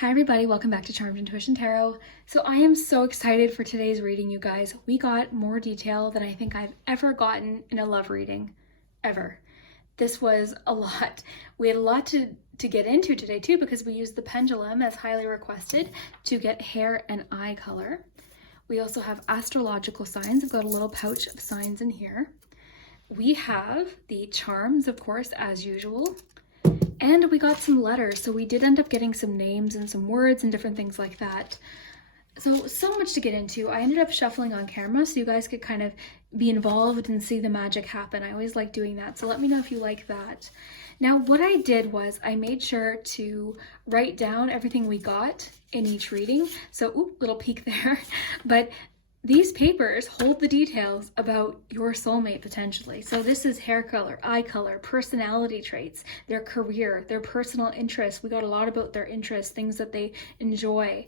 Hi everybody, welcome back to Charmed Intuition Tarot. So I am so excited for today's reading, you guys. We got more detail than I think I've ever gotten in a love reading, ever. This was a lot. We had a lot to get into today too, because we used the pendulum as highly requested to get hair and eye color. We also have astrological signs. I've got a little pouch of signs in here. We have the charms, of course, as usual. And we got some letters, so we did end up getting some names and some words and different things like that. So much to get into. I ended up shuffling on camera so you guys could kind of be involved and see the magic happen. I always like doing that, so let me know if you like that. Now, what I did was I made sure to write down everything we got in each reading. So, ooh, little peek there. But these papers hold the details about your soulmate potentially. So this is hair color, eye color, personality traits, their career, their personal interests. We got a lot about their interests, things that they enjoy,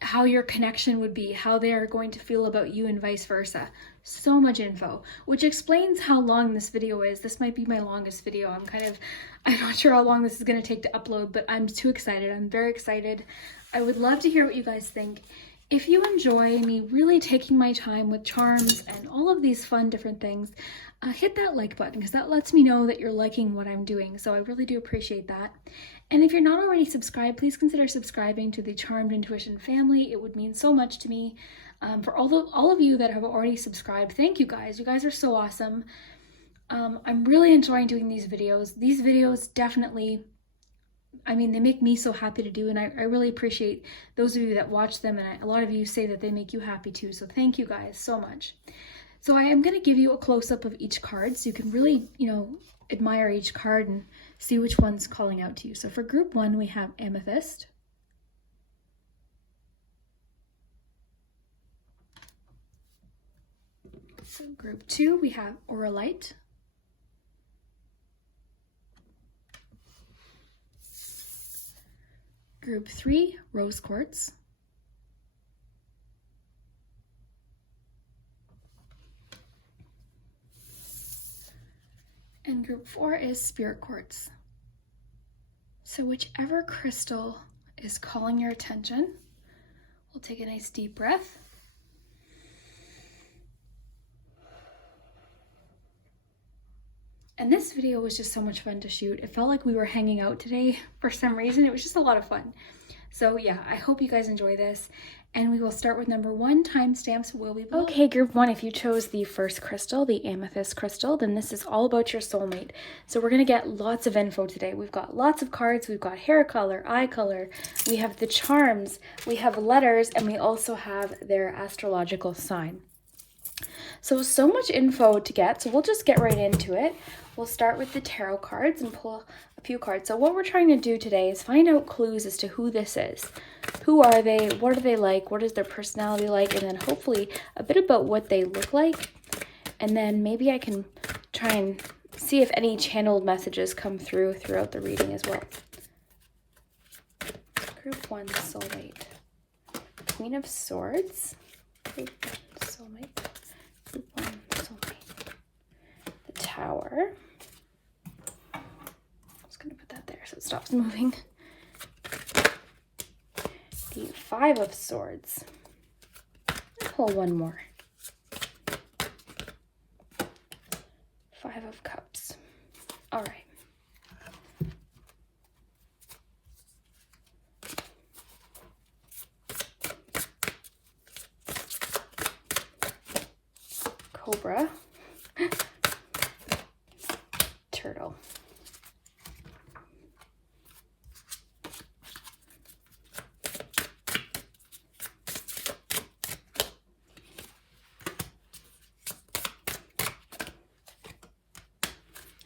how your connection would be, how they are going to feel about you and vice versa. So much info, which explains how long this video is. This might be my longest video. I'm not sure how long this is going to take to upload, but I'm too excited. I'm very excited. I would love to hear what you guys think. If you enjoy me really taking my time with charms and all of these fun different things, hit that like button because that lets me know that you're liking what I'm doing. So I really do appreciate that. And if you're not already subscribed, please consider subscribing to the Charmed Intuition family. It would mean so much to me. For all of you that have already subscribed, thank you guys. You guys are so awesome. I'm really enjoying doing these videos. These videos definitely, they make me so happy to do, and I really appreciate those of you that watch them, and a lot of you say that they make you happy too, so thank you guys so much. So I am going to give you a close-up of each card so you can really, admire each card and see which one's calling out to you. So for group 1, we have Amethyst. So group 2, we have Auralite. Group 3, Rose Quartz. And group 4 is Spirit Quartz. So whichever crystal is calling your attention, we'll take a nice deep breath. And this video was just so much fun to shoot. It felt like we were hanging out today for some reason. It was just a lot of fun. So yeah, I hope you guys enjoy this. And we will start with number 1. Timestamps will be below. Okay, group 1, if you chose the first crystal, the amethyst crystal, then this is all about your soulmate. So we're going to get lots of info today. We've got lots of cards. We've got hair color, eye color. We have the charms. We have letters. And we also have their astrological sign. So much info to get, so we'll just get right into it. We'll start with the tarot cards and pull a few cards. So what we're trying to do today is find out clues as to who this is. Who are they? What are they like? What is their personality like? And then hopefully a bit about what they look like. And then maybe I can try and see if any channeled messages come throughout the reading as well. Group 1, Soulmate. Queen of Swords. Group 1, Soulmate. Group 1, Soulmate. The Tower. I'm just going to put that there so it stops moving. The 5 of Swords. I'll pull one more. 5 of Cups. All right. Cobra. Turtle.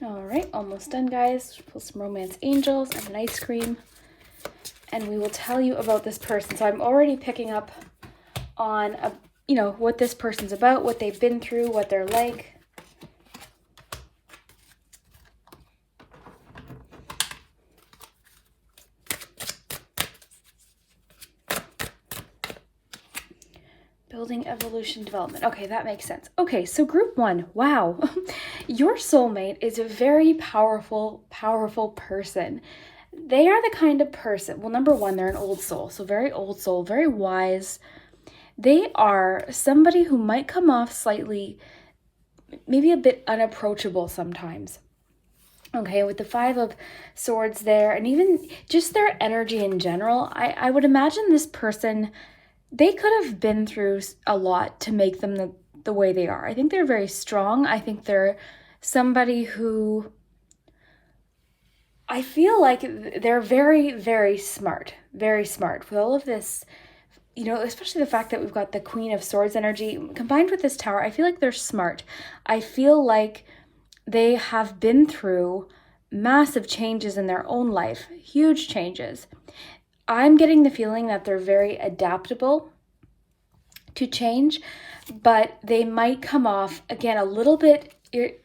All right, almost done, guys. Pull some romance angels and an ice cream, and we will tell you about this person. So I'm already picking up on what this person's about, what they've been through, what they're like. Building, evolution, development. Okay, that makes sense. Okay, so group 1, wow. Your soulmate is a very powerful person. they are the kind of person, well, number one, they're an old soul. So very old soul, very wise. They are somebody who might come off slightly, maybe a bit unapproachable sometimes. Okay, with the Five of Swords there, and even just their energy in general, I would imagine this person, they could have been through a lot to make them the way they are. I think they're very strong. I think they're somebody who, I feel like they're very, very smart. Very smart. With all of this, you know, especially the fact that we've got the Queen of Swords energy combined with this Tower, I feel like they're smart. I feel like they have been through massive changes in their own life, huge changes. I'm getting the feeling that they're very adaptable to change, but they might come off, again, a little bit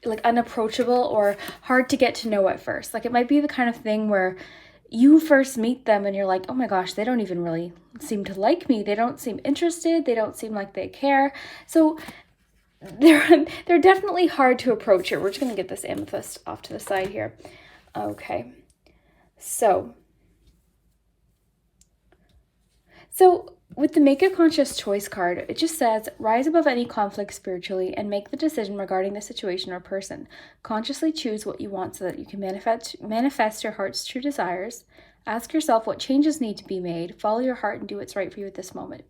like unapproachable or hard to get to know at first. Like it might be the kind of thing where you first meet them and you're like, oh my gosh, they don't even really seem to like me. They don't seem interested. They don't seem like they care. So they're definitely hard to approach here. We're just going to get this amethyst off to the side here. Okay. So with the Make a Conscious Choice card, it just says, rise above any conflict spiritually and make the decision regarding the situation or person. Consciously choose what you want so that you can manifest your heart's true desires. Ask yourself what changes need to be made. Follow your heart and do what's right for you at this moment.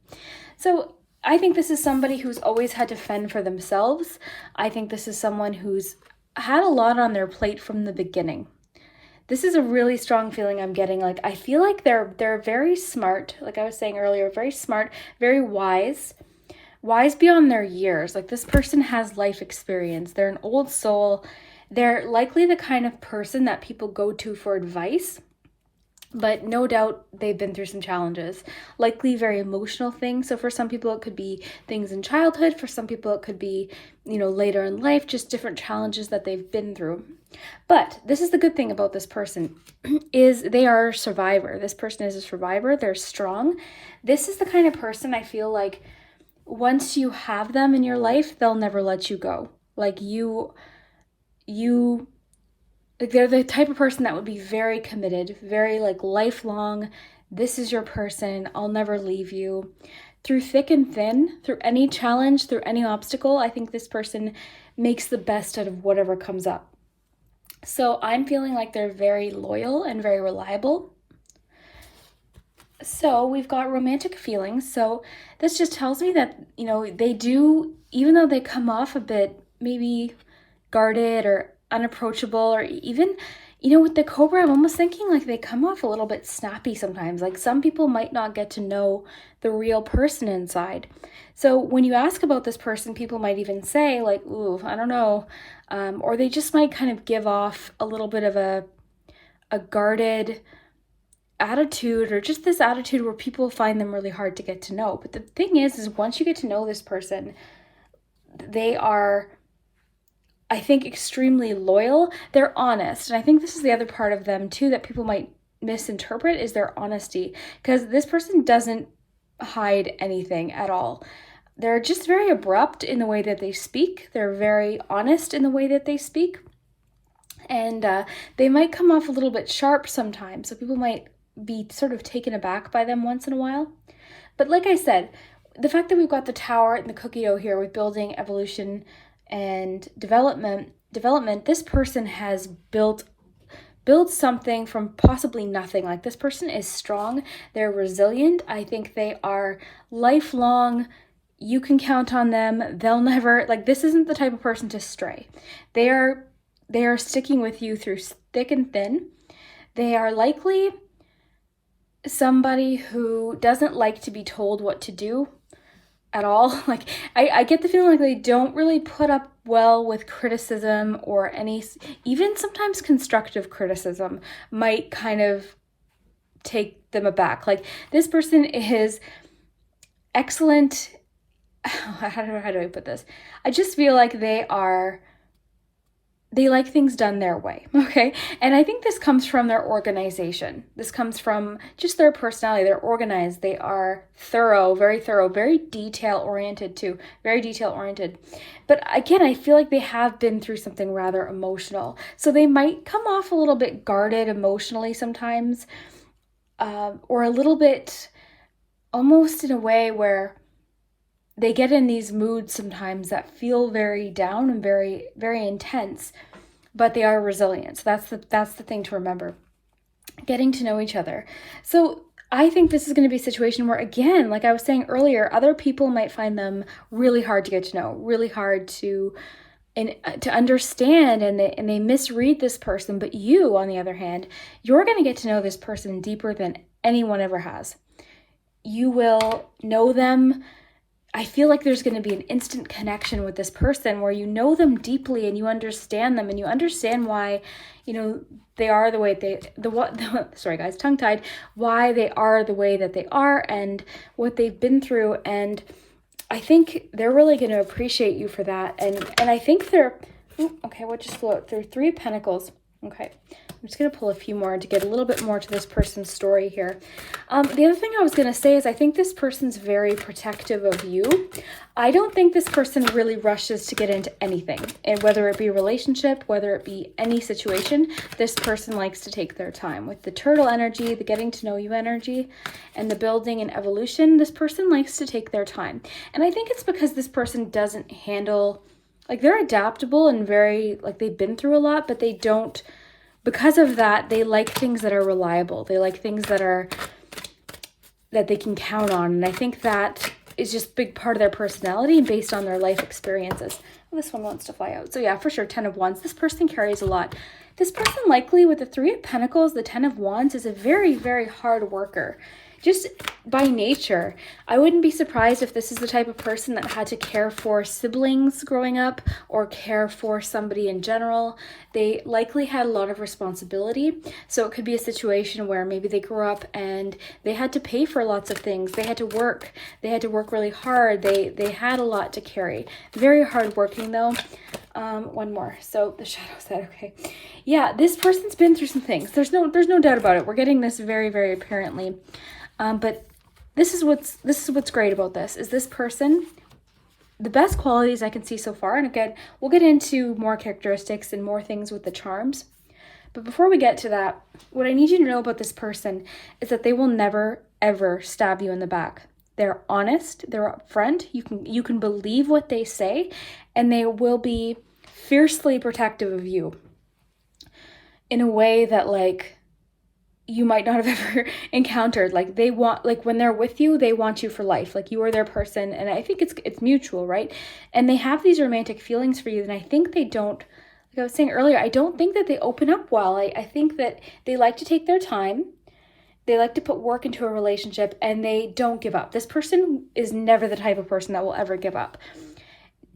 So I think this is somebody who's always had to fend for themselves. I think this is someone who's had a lot on their plate from the beginning. This is a really strong feeling I'm getting. Like, I feel like they're very smart. Like I was saying earlier, very smart, very wise beyond their years. Like this person has life experience. They're an old soul. They're likely the kind of person that people go to for advice. But no doubt they've been through some challenges, likely very emotional things. So for some people, it could be things in childhood. For some people, it could be, you know, later in life, just different challenges that they've been through. But this is the good thing about this person is they are a survivor. This person is a survivor. They're strong. This is the kind of person I feel like once you have them in your life, they'll never let you go. Like like they're the type of person that would be very committed, very like lifelong. This is your person. I'll never leave you. Through thick and thin, through any challenge, through any obstacle, I think this person makes the best out of whatever comes up. So I'm feeling like they're very loyal and very reliable. So we've got romantic feelings. So this just tells me that, you know, they do, even though they come off a bit maybe guarded or unapproachable, or even, you know, with the Cobra, I'm almost thinking like they come off a little bit snappy sometimes. Like some people might not get to know the real person inside. So when you ask about this person, people might even say like, ooh, I don't know. Or they just might kind of give off a little bit of a guarded attitude, or just this attitude where people find them really hard to get to know. But the thing is once you get to know this person, they are, I think, extremely loyal. They're honest. And I think this is the other part of them too that people might misinterpret is their honesty, because this person doesn't hide anything at all. They're just very abrupt in the way that they speak. They're very honest in the way that they speak. And they might come off a little bit sharp sometimes. So people might be sort of taken aback by them once in a while. But like I said, the fact that we've got the Tower and the cookie dough here with building, evolution, and development, this person has built something from possibly nothing. Like this person is strong, they're resilient. I think they are lifelong. You can count on them. They'll never, like, this isn't the type of person to stray. They are sticking with you through thick and thin. They are likely somebody who doesn't like to be told what to do at all. Like I get the feeling like they don't really put up well with criticism, or any, even sometimes constructive criticism might kind of take them aback. Like this person is excellent. How do I put this? I just feel like they're they like things done their way, okay? And I think this comes from their organization. This comes from just their personality. They're organized. They are thorough, very detail-oriented too, very detail-oriented. But again, I feel like they have been through something rather emotional. So they might come off a little bit guarded emotionally sometimes, or a little bit almost in a way where they get in these moods sometimes that feel very down and very intense, but they are resilient. So that's the thing to remember. Getting to know each other. So I think this is going to be a situation where, again, like I was saying earlier, other people might find them really hard to get to know, really hard to understand, and they misread this person. But you, on the other hand, you're going to get to know this person deeper than anyone ever has. You will know them. I feel like there's going to be an instant connection with this person where you know them deeply and you understand them and you understand why, they are the way sorry guys, tongue-tied, why they are the way that they are and what they've been through. And I think they're really going to appreciate you for that. And I think what just flew out? They're 3 of Pentacles. Okay, I'm just going to pull a few more to get a little bit more to this person's story here. The other thing I was going to say is I think this person's very protective of you. I don't think this person really rushes to get into anything. And whether it be a relationship, whether it be any situation, this person likes to take their time. With the turtle energy, the getting to know you energy, and the building and evolution, this person likes to take their time. And I think it's because this person doesn't handle... Like, they're adaptable and very, like, they've been through a lot, but they don't, because of that, they like things that are reliable. They like things that they can count on. And I think that is just a big part of their personality and based on their life experiences. Well, this one wants to fly out. So yeah, for sure, 10 of Wands. This person carries a lot. This person likely with the 3 of Pentacles, the 10 of Wands, is a very hard worker. Just by nature. I wouldn't be surprised if this is the type of person that had to care for siblings growing up or care for somebody in general. They likely had a lot of responsibility. So it could be a situation where maybe they grew up and they had to pay for lots of things. They had to work. They had to work really hard. They had a lot to carry. Very hard working though. One more. So the shadow said, okay. Yeah, this person's been through some things. There's no doubt about it. We're getting this very apparently. But this is what's great about this person, the best qualities I can see so far. And again, we'll get into more characteristics and more things with the charms. But before we get to that, what I need you to know about this person is that they will never, ever stab you in the back. They're honest. They're upfront. You can believe what they say, and they will be fiercely protective of you in a way that, like, you might not have ever encountered. Like, they want, like, when they're with you, they want you for life. Like, you are their person. And I think it's mutual, right? And they have these romantic feelings for you. And I think they don't, like I was saying earlier, I don't think that they open up well. I think that they like to take their time. They like to put work into a relationship, and they don't give up. This person is never the type of person that will ever give up.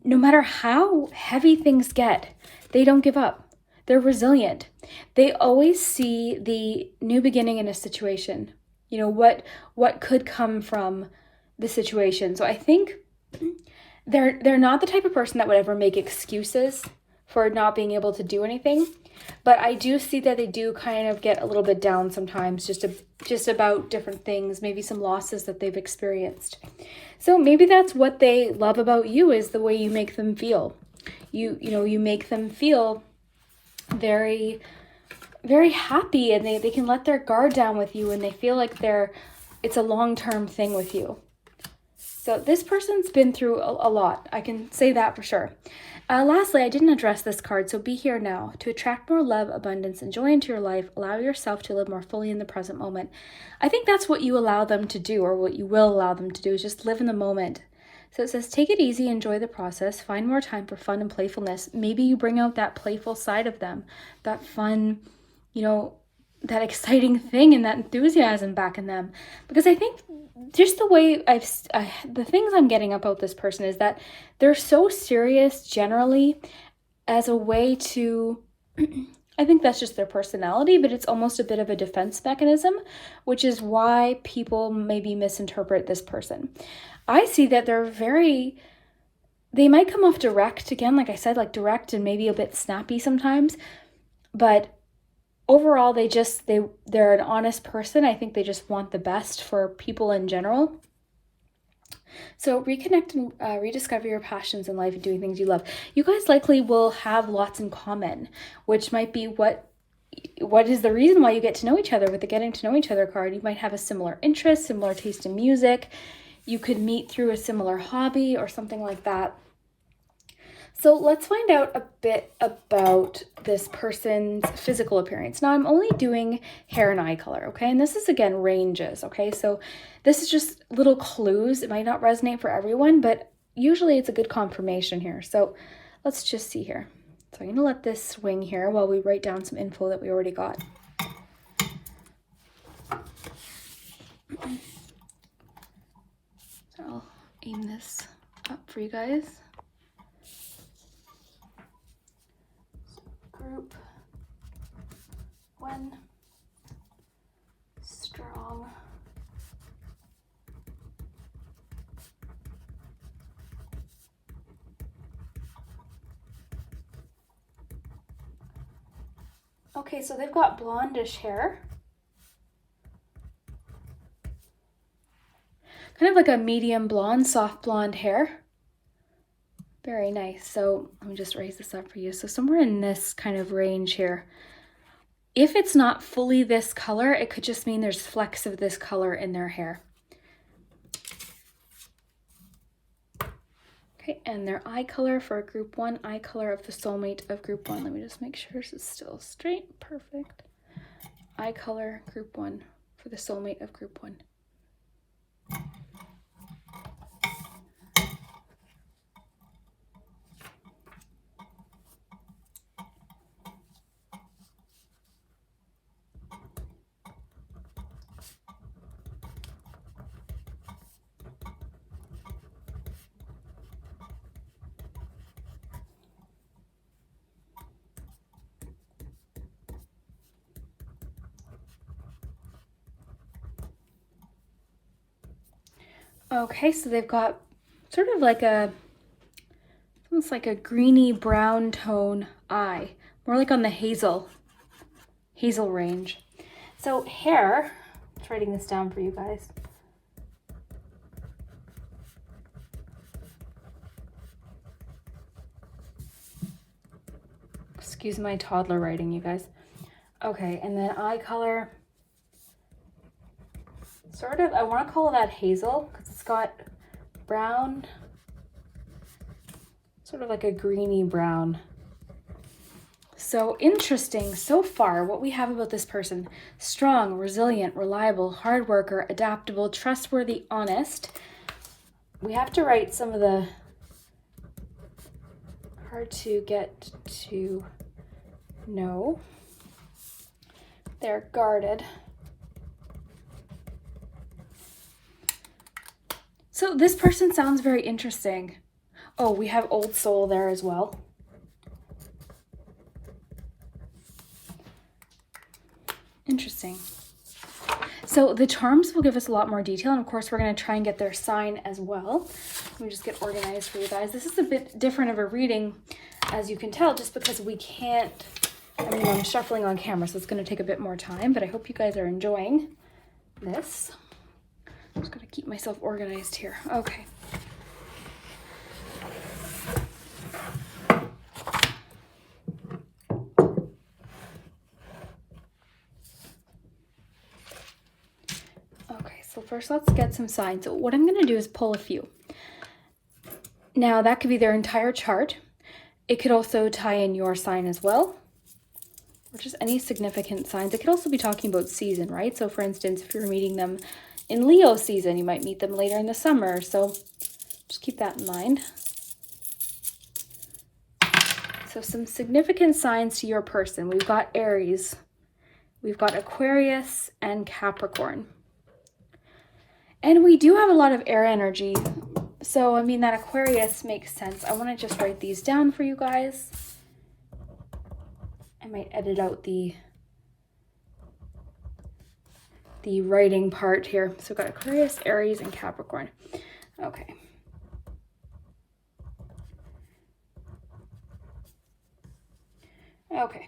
No matter how heavy things get, they don't give up. They're resilient. They always see the new beginning in a situation. What could come from the situation. So I think they're not the type of person that would ever make excuses for not being able to do anything. But I do see that they do kind of get a little bit down sometimes just about different things, maybe some losses that they've experienced. So maybe that's what they love about you, is the way you make them feel. You make them feel very happy, and they can let their guard down with you, and they feel like it's a long-term thing with you. So this person's been through a lot. I can say that for sure. Lastly, I didn't address this card, so be here now. To attract more love, abundance, and joy into your life, allow yourself to live more fully in the present moment. I think that's what you allow them to do, or what you will allow them to do, is just live in the moment. So it says, take it easy, enjoy the process, find more time for fun and playfulness. Maybe you bring out that playful side of them, that fun, that exciting thing and that enthusiasm back in them. Because I think just the way the things I'm getting about this person is that they're so serious generally as a way to, I think that's just their personality, but it's almost a bit of a defense mechanism, which is why people maybe misinterpret this person. I see that they're very they might come off direct, again, like I said, like direct and maybe a bit snappy sometimes, but overall they're an honest person. I think they just want the best for people in general. So reconnect and rediscover your passions in life and doing things you love. You guys likely will have lots in common, which might be what is the reason why you get to know each other with the getting to know each other card. You might have a similar interest, similar taste in music. You could meet through a similar hobby or something like that. So let's find out a bit about this person's physical appearance. Now I'm only doing hair and eye color, okay? And this is, again, ranges, okay? So this is just little clues. It might not resonate for everyone, but usually it's a good confirmation here. So let's just see here. So I'm gonna let this swing here while we write down some info that we already got. So I'll aim this up for you guys. Group 1, strong. Okay, so they've got blondish hair. Kind of like a medium blonde, soft blonde hair. Very nice. So let me just raise this up for you. So somewhere in this kind of range here. If it's not fully this color, it could just mean there's flecks of this color in their hair. Okay, and their eye color for group 1, eye color of the soulmate of group 1. Let me just make sure this is still straight. Perfect. Eye color, group 1 for the soulmate of group 1. Okay, so they've got sort of like almost like a greeny brown tone eye, more like on the hazel range. So hair, I'm writing this down for you guys. Excuse my toddler writing, you guys. Okay, and then eye color. Sort of, I want to call that hazel because it's got brown, sort of like a greeny brown. So interesting so far what we have about this person. Strong, resilient, reliable, hard worker, adaptable, trustworthy, honest. We have to write some of the hard to get to know. They're guarded. So this person sounds very interesting. Oh, we have old soul there as well. Interesting. So the charms will give us a lot more detail, and of course we're going to try and get their sign as well. Let me just get organized for you guys. This is a bit different of a reading, as you can tell, just because we can't, I'm shuffling on camera, so it's going to take a bit more time, but I hope you guys are enjoying this. I'm just going to keep myself organized here. Okay. Okay, so first let's get some signs. So what I'm going to do is pull a few. Now that could be their entire chart. It could also tie in your sign as well, or just any significant signs. It could also be talking about season, right? So for instance, if you're meeting them in Leo season, you might meet them later in the summer. So just keep that in mind. So some significant signs to your person. We've got Aries, we've got Aquarius, and Capricorn. And we do have a lot of air energy. So, I mean, that Aquarius makes sense. I want to just write these down for you guys. I might edit out the writing part here. So we've got Aquarius, Aries, and Capricorn. Okay. Okay.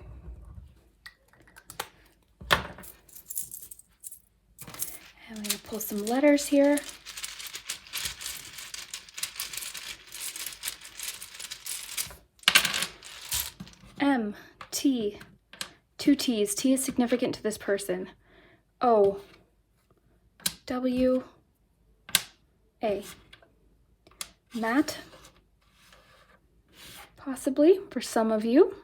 And I'm going to pull some letters here. M, T, 2 T's. T is significant to this person. O, W, A. Matt, possibly for some of you.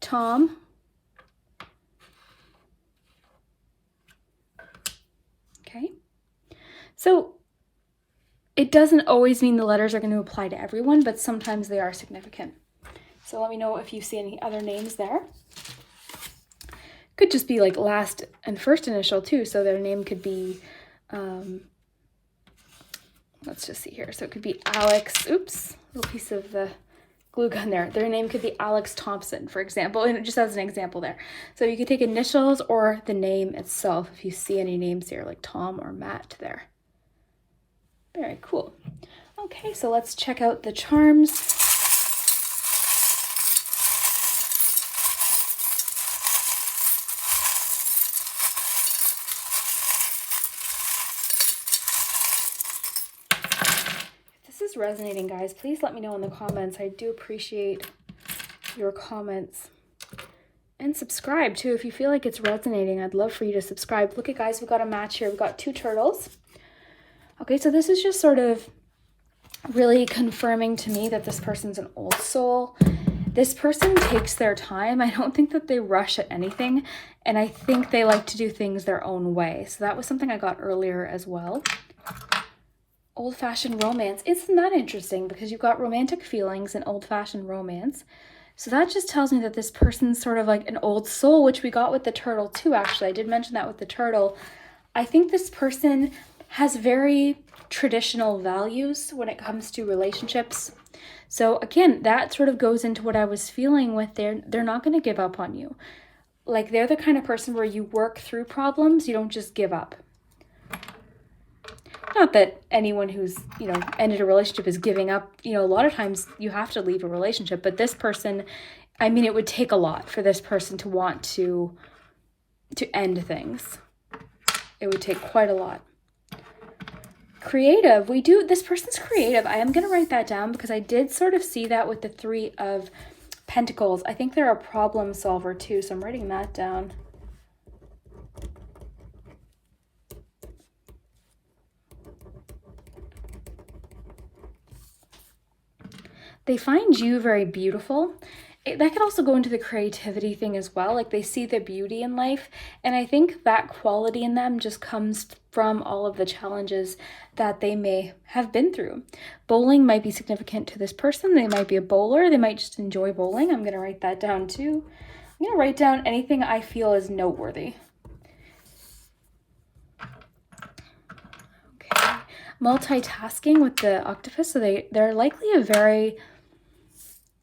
Tom. Okay. So it doesn't always mean the letters are going to apply to everyone, but sometimes they are significant. So let me know if you see any other names there. Could just be like last and first initial too. So their name could be, let's just see here. So it could be Alex, oops, little piece of the glue gun there. Their name could be Alex Thompson, for example, and it just as an example there. So you could take initials or the name itself if you see any names here like Tom or Matt there. Very cool. Okay, so let's check out the charms. If this is resonating, guys, please let me know in the comments. I do appreciate your comments. And subscribe too. If you feel like it's resonating, I'd love for you to subscribe. Look at, guys, we've got a match here. We've got 2 turtles. Okay, so this is just sort of really confirming to me that this person's an old soul. This person takes their time. I don't think that they rush at anything, and I think they like to do things their own way. So that was something I got earlier as well. Old-fashioned romance. Isn't that interesting? Because you've got romantic feelings and old-fashioned romance. So that just tells me that this person's sort of like an old soul, which we got with the turtle too, actually. I did mention that with the turtle. I think this person has very traditional values when it comes to relationships. So again, that sort of goes into what I was feeling with they're not going to give up on you. Like, they're the kind of person where you work through problems, you don't just give up. Not that anyone who's, ended a relationship is giving up. A lot of times you have to leave a relationship, but this person, I mean, it would take a lot for this person to want to end things. It would take quite a lot. Creative. This person's creative. I am going to write that down because I did sort of see that with the 3 of Pentacles. I think they're a problem solver too, so I'm writing that down. They find you very beautiful. That could also go into the creativity thing as well. Like, they see the beauty in life, and I think that quality in them just comes from all of the challenges that they may have been through. Bowling might be significant to this person. They might be a bowler. They might just enjoy bowling. I'm going to write that down too. I'm going to write down anything I feel is noteworthy. Okay. Multitasking with the octopus. So they're likely a very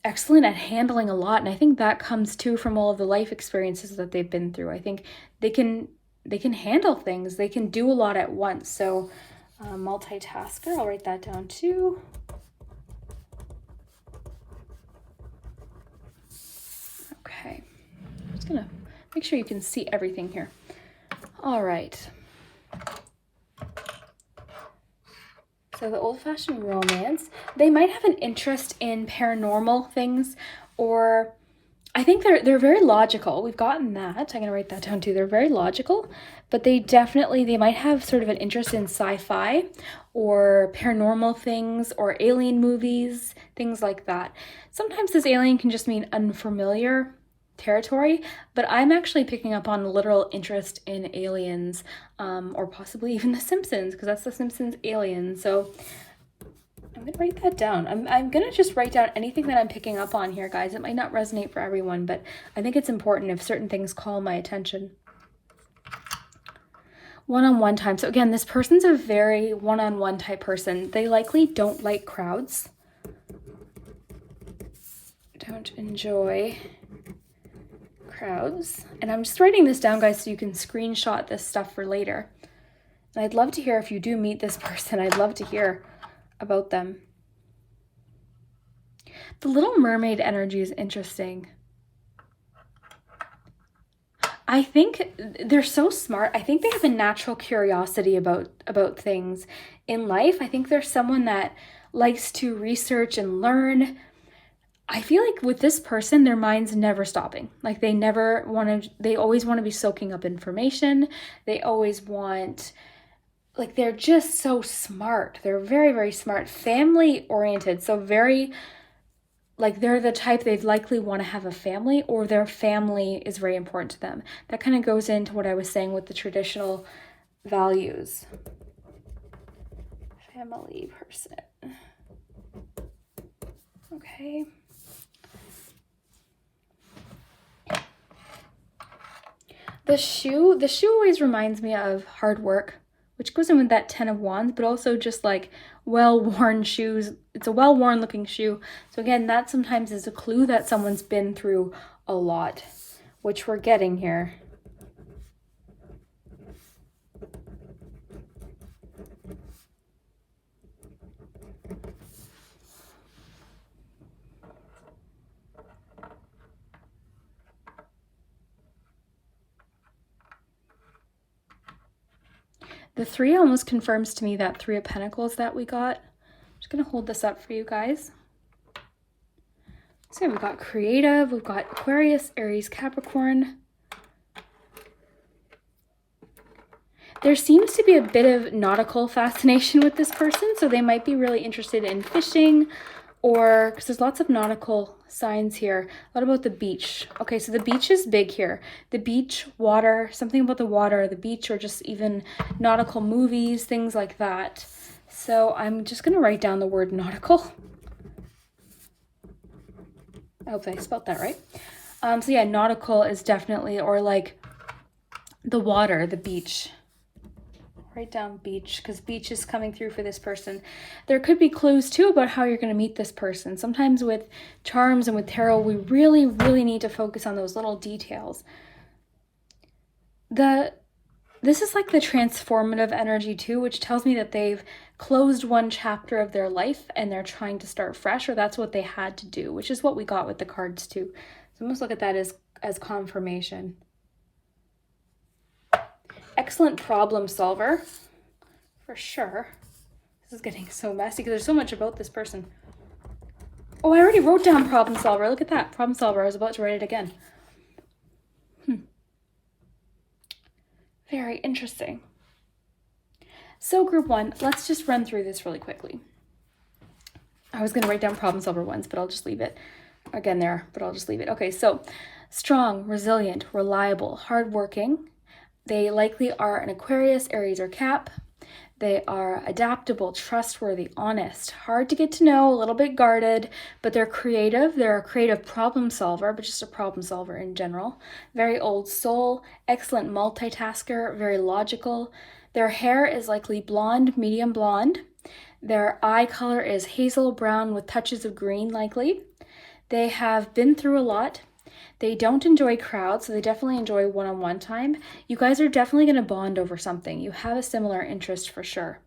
excellent at handling a lot, and I think that comes too from all of the life experiences that they've been through. I think they can handle things. They can do a lot at once. So multitasker, I'll write that down too. Okay, I'm just gonna make sure you can see everything here. All right. So the old-fashioned romance, they might have an interest in paranormal things, or I think they're very logical. We've gotten that. I'm going to write that down too. They're very logical, but they might have sort of an interest in sci-fi or paranormal things or alien movies, things like that. Sometimes this alien can just mean unfamiliar territory, but I'm actually picking up on literal interest in aliens, or possibly even The Simpsons, because that's The Simpsons alien. So I'm gonna write that down. I'm gonna just write down anything that I'm picking up on here, guys. It might not resonate for everyone, but I think it's important if certain things call my attention. One-on-one time. So again, this person's a very one-on-one type person. They likely don't like crowds. Don't enjoy crowds. And I'm just writing this down, guys, so you can screenshot this stuff for later. And I'd love to hear if you do meet this person. I'd love to hear about them. The Little Mermaid energy is interesting. I think they're so smart. I think they have a natural curiosity about things in life. I think they're someone that likes to research and learn. I feel like with this person, their mind's never stopping. Like they always want to be soaking up information. They always want, like, they're just so smart. They're very, very smart, family oriented. So very, like, they're the type they'd likely want to have a family, or their family is very important to them. That kind of goes into what I was saying with the traditional values. Family person. Okay. The shoe always reminds me of hard work, which goes in with that 10 of Wands, but also just like well-worn shoes. It's a well-worn looking shoe. So again, that sometimes is a clue that someone's been through a lot, which we're getting here. The 3 almost confirms to me that 3 of Pentacles that we got. I'm just going to hold this up for you guys. So we've got creative, we've got Aquarius, Aries, Capricorn. There seems to be a bit of nautical fascination with this person, so they might be really interested in fishing, or because there's lots of nautical signs here. A lot about the beach. Okay, so the beach is big here. The beach, water, something about the water, the beach, or just even nautical movies, things like that. So I'm just going to write down the word nautical. I hope I spelled that right. So yeah, nautical is definitely, or like the water, the beach. Write down beach, because beach is coming through for this person. There could be clues too about how you're going to meet this person. Sometimes with charms and with tarot, we really, really need to focus on those little details. This is like the transformative energy too, which tells me that they've closed one chapter of their life and they're trying to start fresh, or that's what they had to do, which is what we got with the cards too. So almost look at that as confirmation. Excellent problem solver, for sure. This is getting so messy because there's so much about this person. Oh, I already wrote down problem solver. Look at that, problem solver. I was about to write it again. Very interesting. So group 1, let's just run through this really quickly. I was going to write down problem solver once, but I'll just leave it. Again there, but I'll just leave it. Okay, so strong, resilient, reliable, hardworking. They likely are an Aquarius, Aries, or Cap. They are adaptable, trustworthy, honest, hard to get to know, a little bit guarded, but they're creative. They're a creative problem solver, but just a problem solver in general. Very old soul, excellent multitasker, very logical. Their hair is likely blonde, medium blonde. Their eye color is hazel brown with touches of green likely. They have been through a lot. They don't enjoy crowds, so they definitely enjoy one-on-one time. You guys are definitely going to bond over something. You have a similar interest for sure.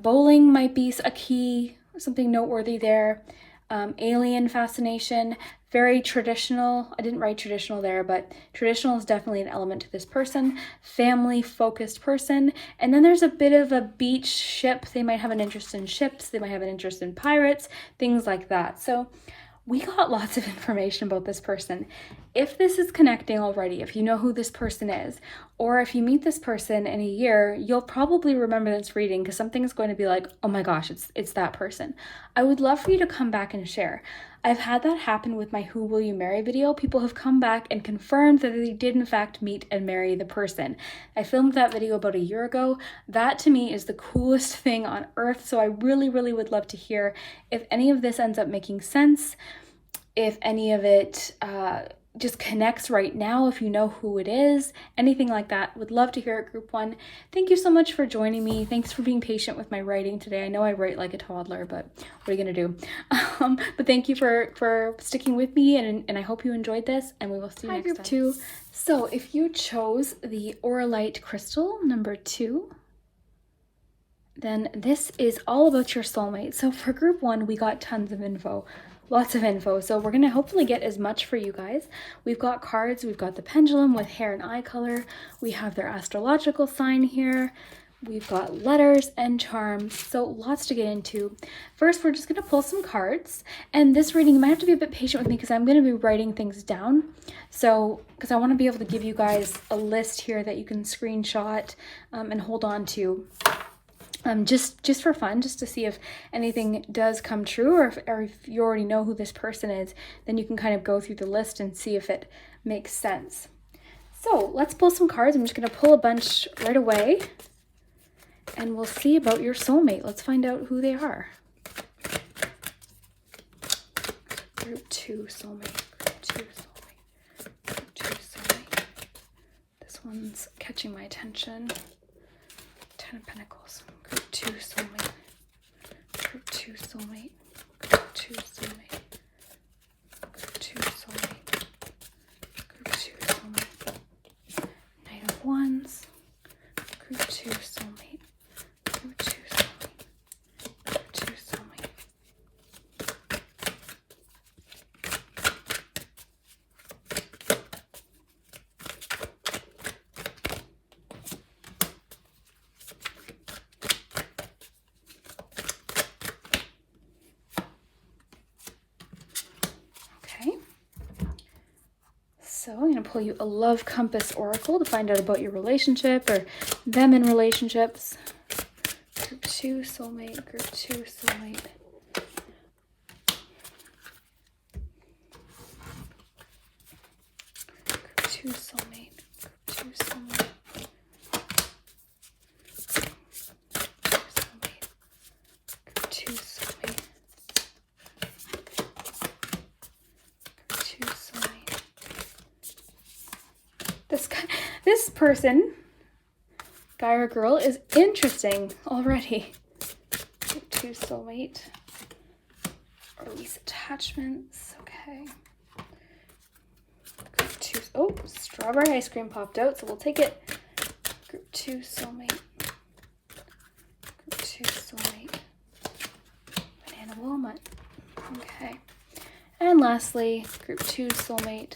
Bowling might be a key, something noteworthy there. Alien fascination, very traditional. I didn't write traditional there, but traditional is definitely an element to this person. Family-focused person. And then there's a bit of a beach ship. They might have an interest in ships. They might have an interest in pirates, things like that. So we got lots of information about this person. If this is connecting already, if you know who this person is, or if you meet this person in a year, you'll probably remember this reading because something's going to be like, oh my gosh, it's that person. I would love for you to come back and share. I've had that happen with my Who Will You Marry video. People have come back and confirmed that they did in fact meet and marry the person. I filmed that video about a year ago. That to me is the coolest thing on earth. So I really, really would love to hear if any of this ends up making sense, if any of it just connects right now, if you know who it is, anything like that. Would love to hear it, group 1. Thank you so much for joining me. Thanks for being patient with my writing today. I know I write like a toddler, but what are you gonna do? But thank you for sticking with me, and I hope you enjoyed this, and we will see you next time. Group 2. So if you chose the Auralite crystal number 2, then this is all about your soulmate. So for group 1, we got tons of info. lots of info. So we're going to hopefully get as much for you guys. We've got cards. We've got the pendulum with hair and eye color. We have their astrological sign here. We've got letters and charms, so lots to get into. First, we're just going to pull some cards, and this reading, you might have to be a bit patient with me because I'm going to be writing things down. So, because I want to be able to give you guys a list here that you can screenshot and hold on to. Just for fun, just to see if anything does come true, or if you already know who this person is, then you can kind of go through the list and see if it makes sense. So let's pull some cards. I'm just going to pull a bunch right away, and we'll see about your soulmate. Let's find out who they are. Group 2 soulmate, group 2 soulmate, group 2 soulmate. This one's catching my attention. 10 of Pentacles, group 2 soulmate, group 2 soulmate, group 2 soulmate, group 2 soulmate, group 2 soulmate, Knight of Wands, group 2 soulmate, group 2 soulmate, group 2 soulmate. So I'm going to pull you a Love Compass Oracle to find out about your relationship or them in relationships. Group 2 soulmate, group 2 soulmate. Group 2 soulmate, group 2 soulmate. Group 2 soulmate. Group 2 soulmate. This person, guy or girl, is interesting already. Group 2 soulmate. Release attachments. Okay. Group 2. Oh, strawberry ice cream popped out, so we'll take it. Group 2 soulmate. Group 2 soulmate. Banana walnut. Okay. And lastly, group 2 soulmate.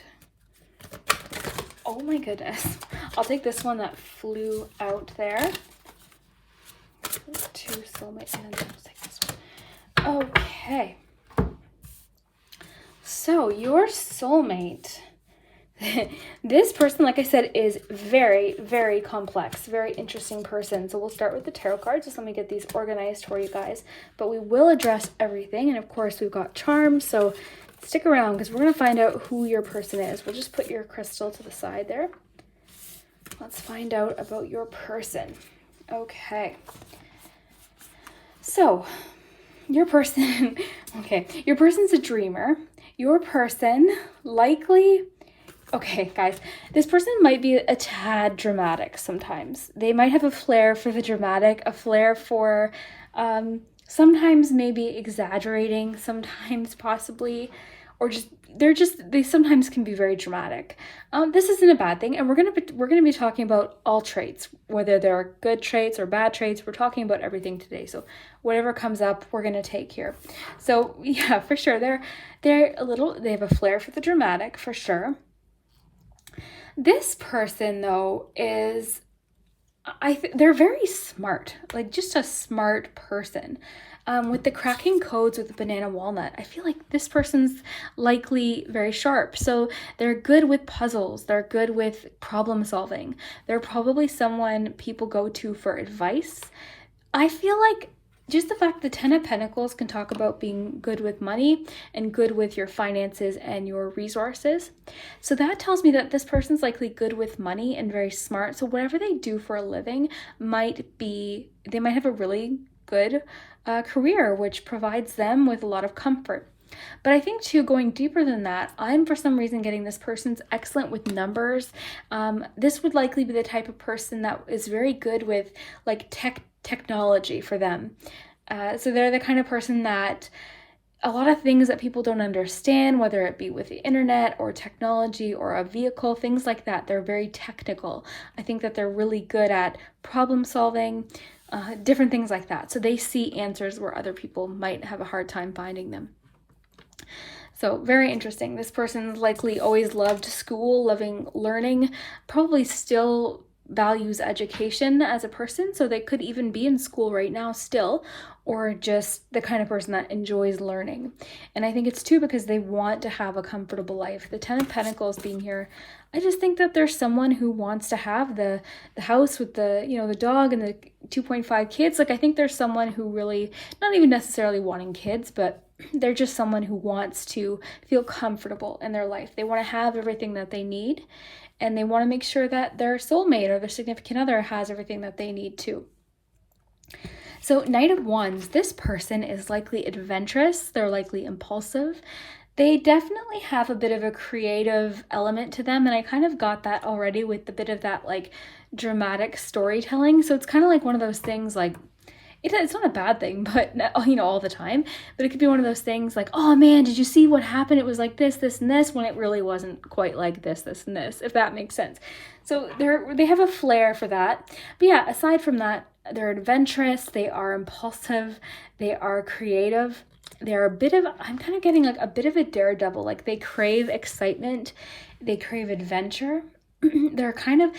Oh my goodness. I'll take this one that flew out there. Group 2 soulmate, and then I'll take this one. Okay. So your soulmate, this person, like I said, is very, very complex, very interesting person. So we'll start with the tarot cards. Just let me get these organized for you guys. But we will address everything. And of course, we've got charms. So stick around because we're going to find out who your person is. We'll just put your crystal to the side there. Let's find out about your person. Okay. So your person, okay, your person's a dreamer. Your person likely, okay, guys, this person might be a tad dramatic sometimes. They might have a flair for the dramatic, a flair for sometimes maybe exaggerating, sometimes possibly, or they sometimes can be very dramatic. This isn't a bad thing, and we're gonna be talking about all traits, whether they're good traits or bad traits. We're talking about everything today, so whatever comes up, we're gonna take here. So yeah, for sure, they have a flair for the dramatic, for sure. This person though is, they're very smart, like just a smart person. With the cracking codes with the banana walnut, I feel like this person's likely very sharp. So they're good with puzzles. They're good with problem solving. They're probably someone people go to for advice. I feel like just the fact the 10 of Pentacles can talk about being good with money and good with your finances and your resources. So that tells me that this person's likely good with money and very smart. So whatever they do for a living they might have a really good career, which provides them with a lot of comfort. But I think too, going deeper than that, I'm for some reason getting this person's excellent with numbers. This would likely be the type of person that is very good with like technology for them. So they're the kind of person that a lot of things that people don't understand, whether it be with the internet or technology or a vehicle, things like that, they're very technical. I think that they're really good at problem solving, different things like that. So they see answers where other people might have a hard time finding them. So very interesting. This person's likely always loved school, loving learning, probably still values education as a person. So they could even be in school right now still, or just the kind of person that enjoys learning. And I think it's too because they want to have a comfortable life. The Ten of Pentacles being here, I just think that there's someone who wants to have the house with the, you know, the dog and the 2.5 kids. Like, I think there's someone who really, not even necessarily wanting kids, but they're just someone who wants to feel comfortable in their life. They want to have everything that they need, and they want to make sure that their soulmate or their significant other has everything that they need too. So Knight of Wands, this person is likely adventurous. They're likely impulsive. They definitely have a bit of a creative element to them, and I kind of got that already with a bit of that like dramatic storytelling. So it's kind of like one of those things like, it's not a bad thing, but, you know, all the time, but it could be one of those things like, oh man, did you see what happened? It was like this, this, and this, when it really wasn't quite like this, this, and this, if that makes sense. So they have a flair for that. But yeah, aside from that, they're adventurous, they are impulsive, they are creative. They're a bit of, I'm kind of getting like a bit of a daredevil. Like, they crave excitement, they crave adventure. They're kind of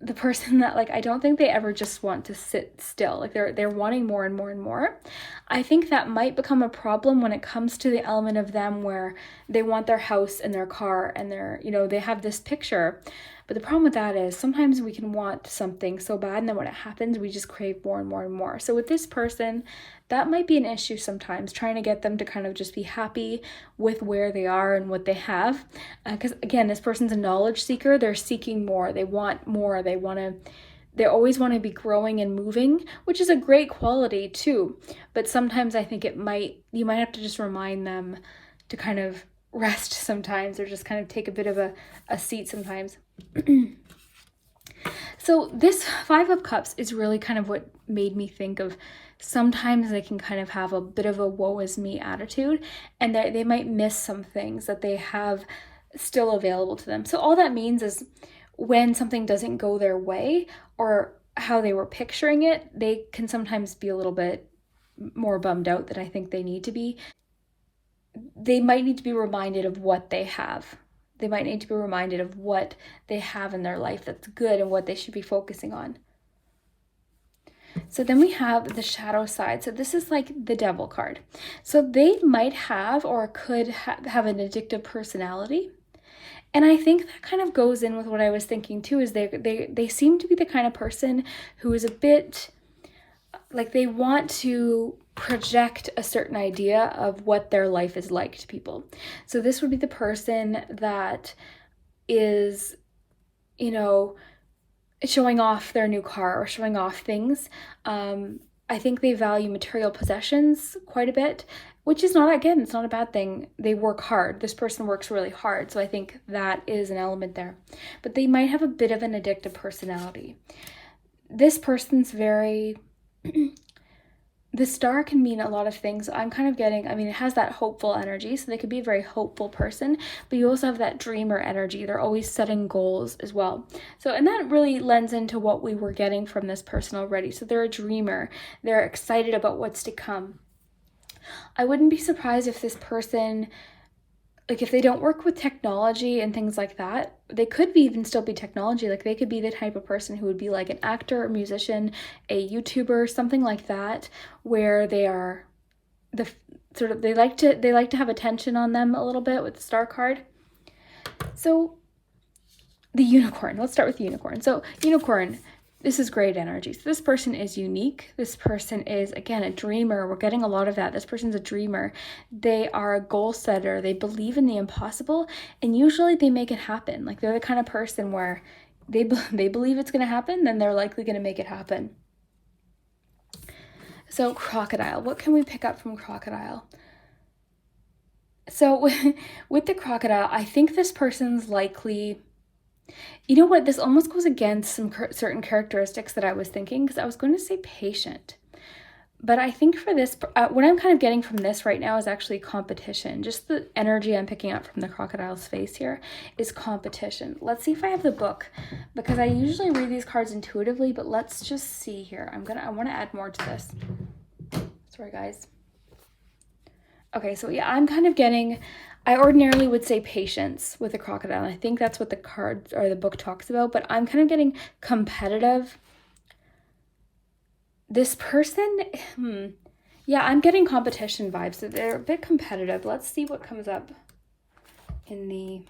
the person that, like, I don't think they ever just want to sit still. Like, they're wanting more and more and more. I think that might become a problem when it comes to the element of them where they want their house and their car and their, you know, they have this picture. But the problem with that is sometimes we can want something so bad, and then when it happens, we just crave more and more and more. So with this person, that might be an issue sometimes, trying to get them to kind of just be happy with where they are and what they have. Because again, this person's a knowledge seeker. They're seeking more. They want more. They always want to be growing and moving, which is a great quality too. But sometimes I think you might have to just remind them to kind of rest sometimes, or just kind of take a bit of a seat sometimes. So this Five of Cups is really kind of what made me think of sometimes they can kind of have a bit of a woe is me attitude, and they might miss some things that they have still available to them. So all that means is when something doesn't go their way or how they were picturing it, they can sometimes be a little bit more bummed out than I think they need to be. They might need to be reminded of what they have. They might need to be reminded of what they have in their life that's good and what they should be focusing on. So then we have the shadow side. So this is like the devil card. So they might have or could have an addictive personality. And I think that kind of goes in with what I was thinking too, is they seem to be the kind of person who is a bit like they want to project a certain idea of what their life is like to people. So this would be the person that is, you know, showing off their new car or showing off things. I think they value material possessions quite a bit, which is not, again, it's not a bad thing. They work hard. This person works really hard. So I think that is an element there. But they might have a bit of an addictive personality. This person's very... The star can mean a lot of things. I'm kind of getting, I mean, it has that hopeful energy, so they could be a very hopeful person, but you also have that dreamer energy. They're always setting goals as well. So, and that really lends into what we were getting from this person already. So they're a dreamer. They're excited about what's to come. I wouldn't be surprised if this person, like if they don't work with technology and things like that, they could even still be technology. Like they could be the type of person who would be like an actor, a musician, a YouTuber, something like that, where they are the sort of, they like to have attention on them a little bit with the star card. So the unicorn, let's start with the unicorn. So unicorn, this is great energy. So this person is unique. This person is, again, a dreamer. We're getting a lot of that. This person's a dreamer. They are a goal setter. They believe in the impossible, and usually they make it happen. Like they're the kind of person where they believe it's going to happen, then they're likely going to make it happen. So crocodile, what can we pick up from crocodile? So with the crocodile, I think this person's likely... You know what? This almost goes against some certain characteristics that I was thinking, because I was going to say patient. But I think for this, what I'm kind of getting from this right now is actually competition. Just the energy I'm picking up from the crocodile's face here is competition. Let's see if I have the book, because I usually read these cards intuitively, but let's just see here. I want to add more to this. Sorry, guys. Okay, so yeah, I'm kind of getting, I ordinarily would say patience with a crocodile. I think that's what the card or the book talks about, but I'm kind of getting competitive. This person, yeah, I'm getting competition vibes. So they're a bit competitive. Let's see what comes up in the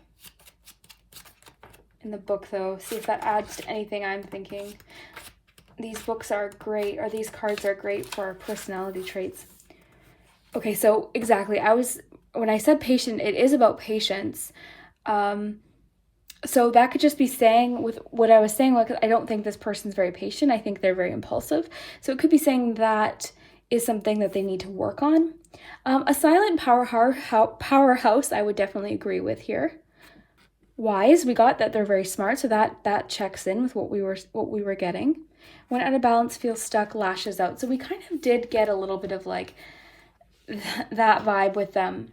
book though. See if that adds to anything I'm thinking. These books are great, or these cards are great for personality traits. Okay, so exactly. When I said patient, it is about patience. So that could just be saying with what I was saying, like, I don't think this person's very patient. I think they're very impulsive. So it could be saying that is something that they need to work on. A silent powerhouse, I would definitely agree with here. Wise, we got that they're very smart, so that checks in with what we were getting. When out of balance, feels stuck, lashes out. So we kind of did get a little bit of like that vibe with them.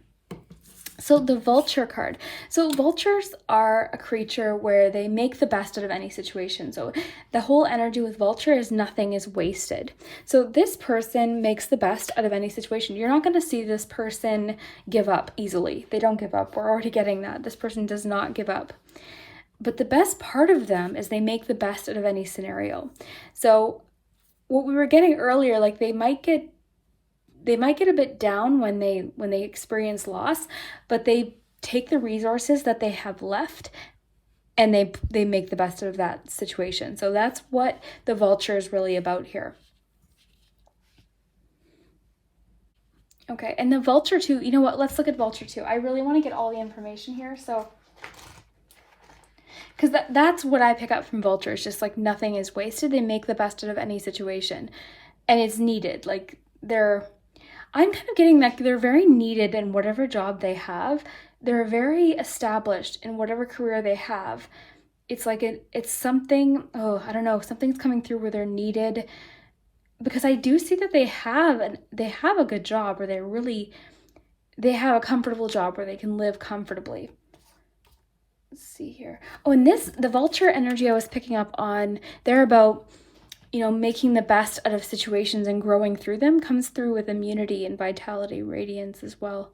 So the vulture card. So vultures are a creature where they make the best out of any situation. So the whole energy with vulture is nothing is wasted. So this person makes the best out of any situation. You're not going to see this person give up easily. They don't give up. We're already getting that. This person does not give up. But the best part of them is they make the best out of any scenario. So what we were getting earlier, like they might get a bit down when they experience loss, but they take the resources that they have left and they make the best of that situation. So that's what the vulture is really about here. Okay, and the vulture too, you know what, let's look at vulture too. I really want to get all the information here, so because that's what I pick up from vultures, just like nothing is wasted. They make the best out of any situation, and it's needed. Like I'm kind of getting that they're very needed in whatever job they have. They're very established in whatever career they have. It's like it's something, I don't know, something's coming through where they're needed, because I do see that they have a good job, or they have a comfortable job where they can live comfortably. Let's see here. Oh, and the vulture energy I was picking up on, they're about, making the best out of situations and growing through them, comes through with immunity and vitality, radiance as well.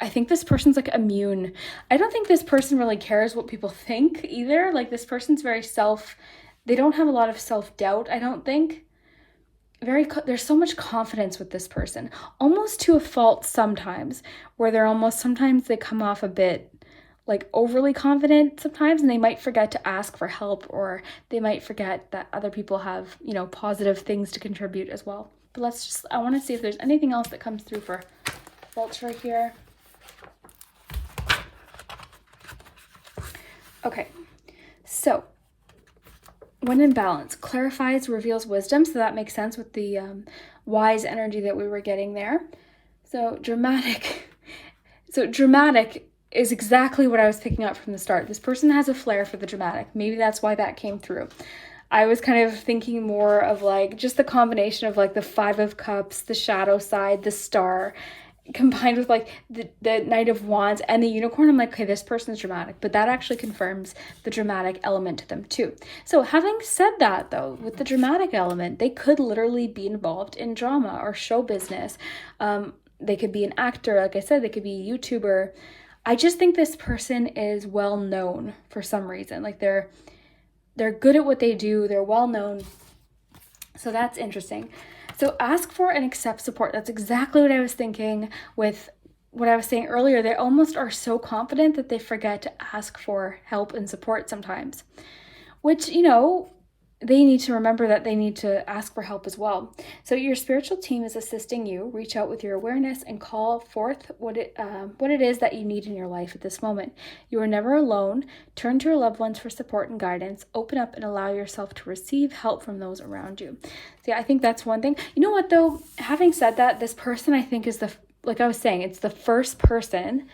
I think this person's like immune. I don't think this person really cares what people think either. Like this person's they don't have a lot of self-doubt, I don't think. There's so much confidence with this person, almost to a fault sometimes, where sometimes they come off a bit like overly confident sometimes, and they might forget to ask for help, or they might forget that other people have, positive things to contribute as well. But I want to see if there's anything else that comes through for vulture here. Okay, so when in balance, clarifies, reveals wisdom. So that makes sense with the wise energy that we were getting there. So dramatic is exactly what I was picking up from the start. This person has a flair for the dramatic. Maybe that's why that came through. I was kind of thinking more of like just the combination of like the 5 of Cups, the shadow side, the star, combined with like the Knight of Wands and the Unicorn. I'm like, okay, this person's dramatic, but that actually confirms the dramatic element to them too. So having said that though, with the dramatic element, they could literally be involved in drama or show business. They could be an actor, like I said, they could be a YouTuber. I just think this person is well known for some reason. Like they're good at what they do. They're well known. So that's interesting. So ask for and accept support. That's exactly what I was thinking with what I was saying earlier. They almost are so confident that they forget to ask for help and support sometimes, which, they need to remember that they need to ask for help as well. So your spiritual team is assisting you. Reach out with your awareness and call forth what it is that you need in your life at this moment. You are never alone. Turn to your loved ones for support and guidance. Open up and allow yourself to receive help from those around you. So yeah, I think that's one thing. You know what though? Having said that, this person I think is like I was saying, it's the first person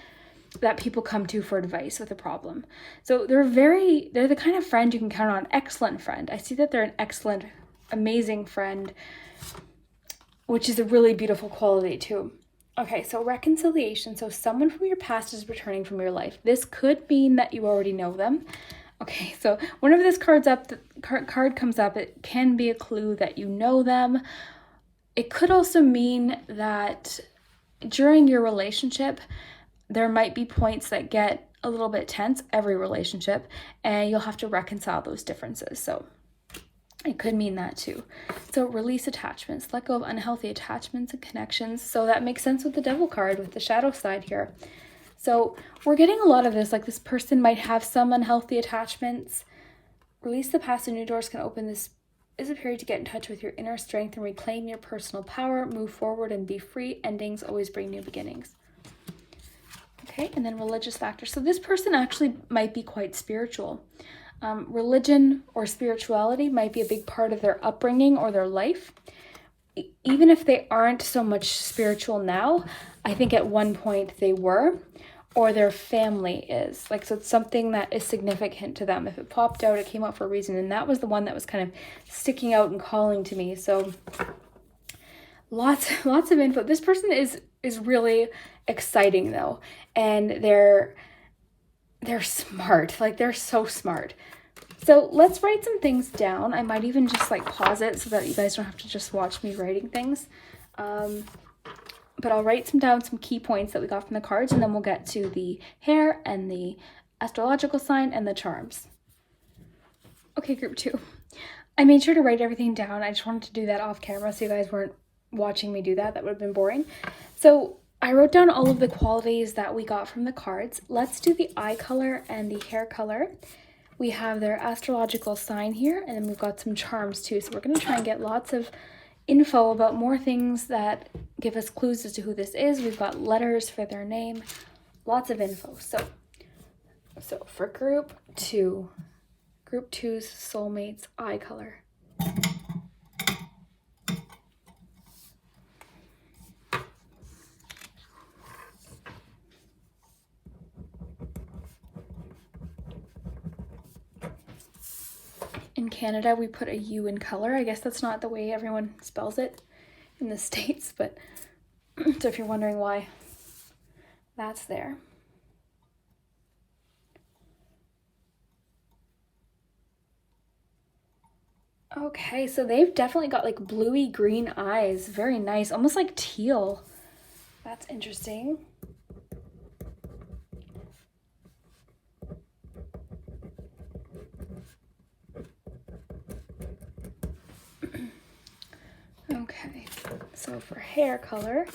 that people come to for advice with a problem. So they're the kind of friend you can count on. Excellent friend. I see that they're an excellent, amazing friend, which is a really beautiful quality too. Okay, so reconciliation. So someone from your past is returning from your life. This could mean that you already know them. Okay, so whenever this card comes up, it can be a clue that you know them. It could also mean that during your relationship, there might be points that get a little bit tense, every relationship, and you'll have to reconcile those differences. So it could mean that too. So release attachments, let go of unhealthy attachments and connections. So that makes sense with the Devil card, with the shadow side here. So we're getting a lot of this, like this person might have some unhealthy attachments. Release the past and new doors can open. This is a period to get in touch with your inner strength and reclaim your personal power, move forward and be free. Endings always bring new beginnings. Okay, and then religious factors. So this person actually might be quite spiritual. Religion or spirituality might be a big part of their upbringing or their life. Even if they aren't so much spiritual now, I think at one point they were, or their family is. Like, so it's something that is significant to them. If it popped out, it came out for a reason, and that was the one that was kind of sticking out and calling to me. So lots of info. This person is really exciting though, and they're smart. Like, they're so smart. So let's write some things down. I might even just like pause it so that you guys don't have to just watch me writing things. But I'll write some key points that we got from the cards, and then we'll get to the hair and the astrological sign and the charms. Okay, group 2. I made sure to write everything down. I just wanted to do that off camera so you guys weren't watching me do that. That would have been boring. So I wrote down all of the qualities that we got from the cards. Let's do the eye color and the hair color. We have their astrological sign here, and then we've got some charms too. So we're going to try and get lots of info about more things that give us clues as to who this is. We've got letters for their name, lots of info. So for group 2, group 2's soulmate's eye color. In Canada, we put a U in color. I guess that's not the way everyone spells it in the States, but so if you're wondering why, that's there. Okay, so they've definitely got like bluey green eyes. Very nice, almost like teal. That's interesting. Okay, so for hair color,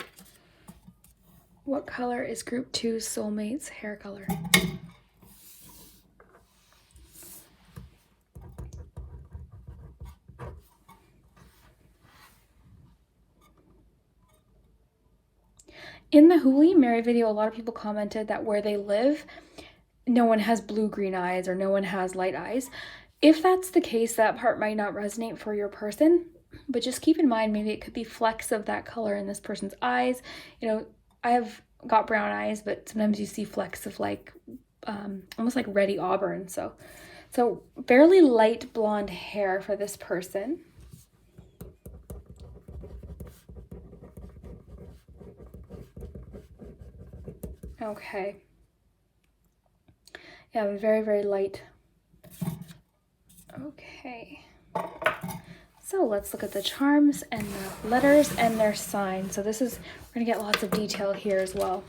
what color is group 2's soulmate's hair color? In the Who Will You Marry video, a lot of people commented that where they live, no one has blue-green eyes or no one has light eyes. If that's the case, that part might not resonate for your person, but just keep in mind, maybe it could be flecks of that color in this person's eyes. You know, I've got brown eyes, but sometimes you see flecks of like, almost like reddy auburn. So fairly light blonde hair for this person. Okay. Yeah, very, very light. Okay. So let's look at the charms and the letters and their sign. So this is, we're gonna get lots of detail here as well.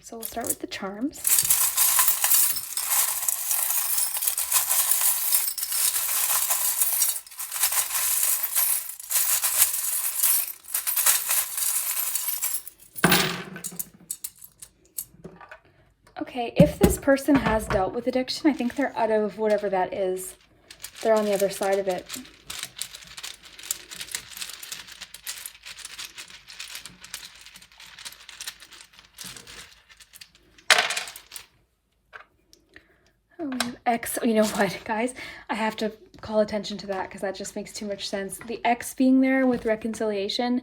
So we'll start with the charms. Okay, if this person has dealt with addiction, I think they're out of whatever that is. They're on the other side of it. Oh, we have X. You know what, guys? I have to call attention to that because that just makes too much sense. The X being there with reconciliation,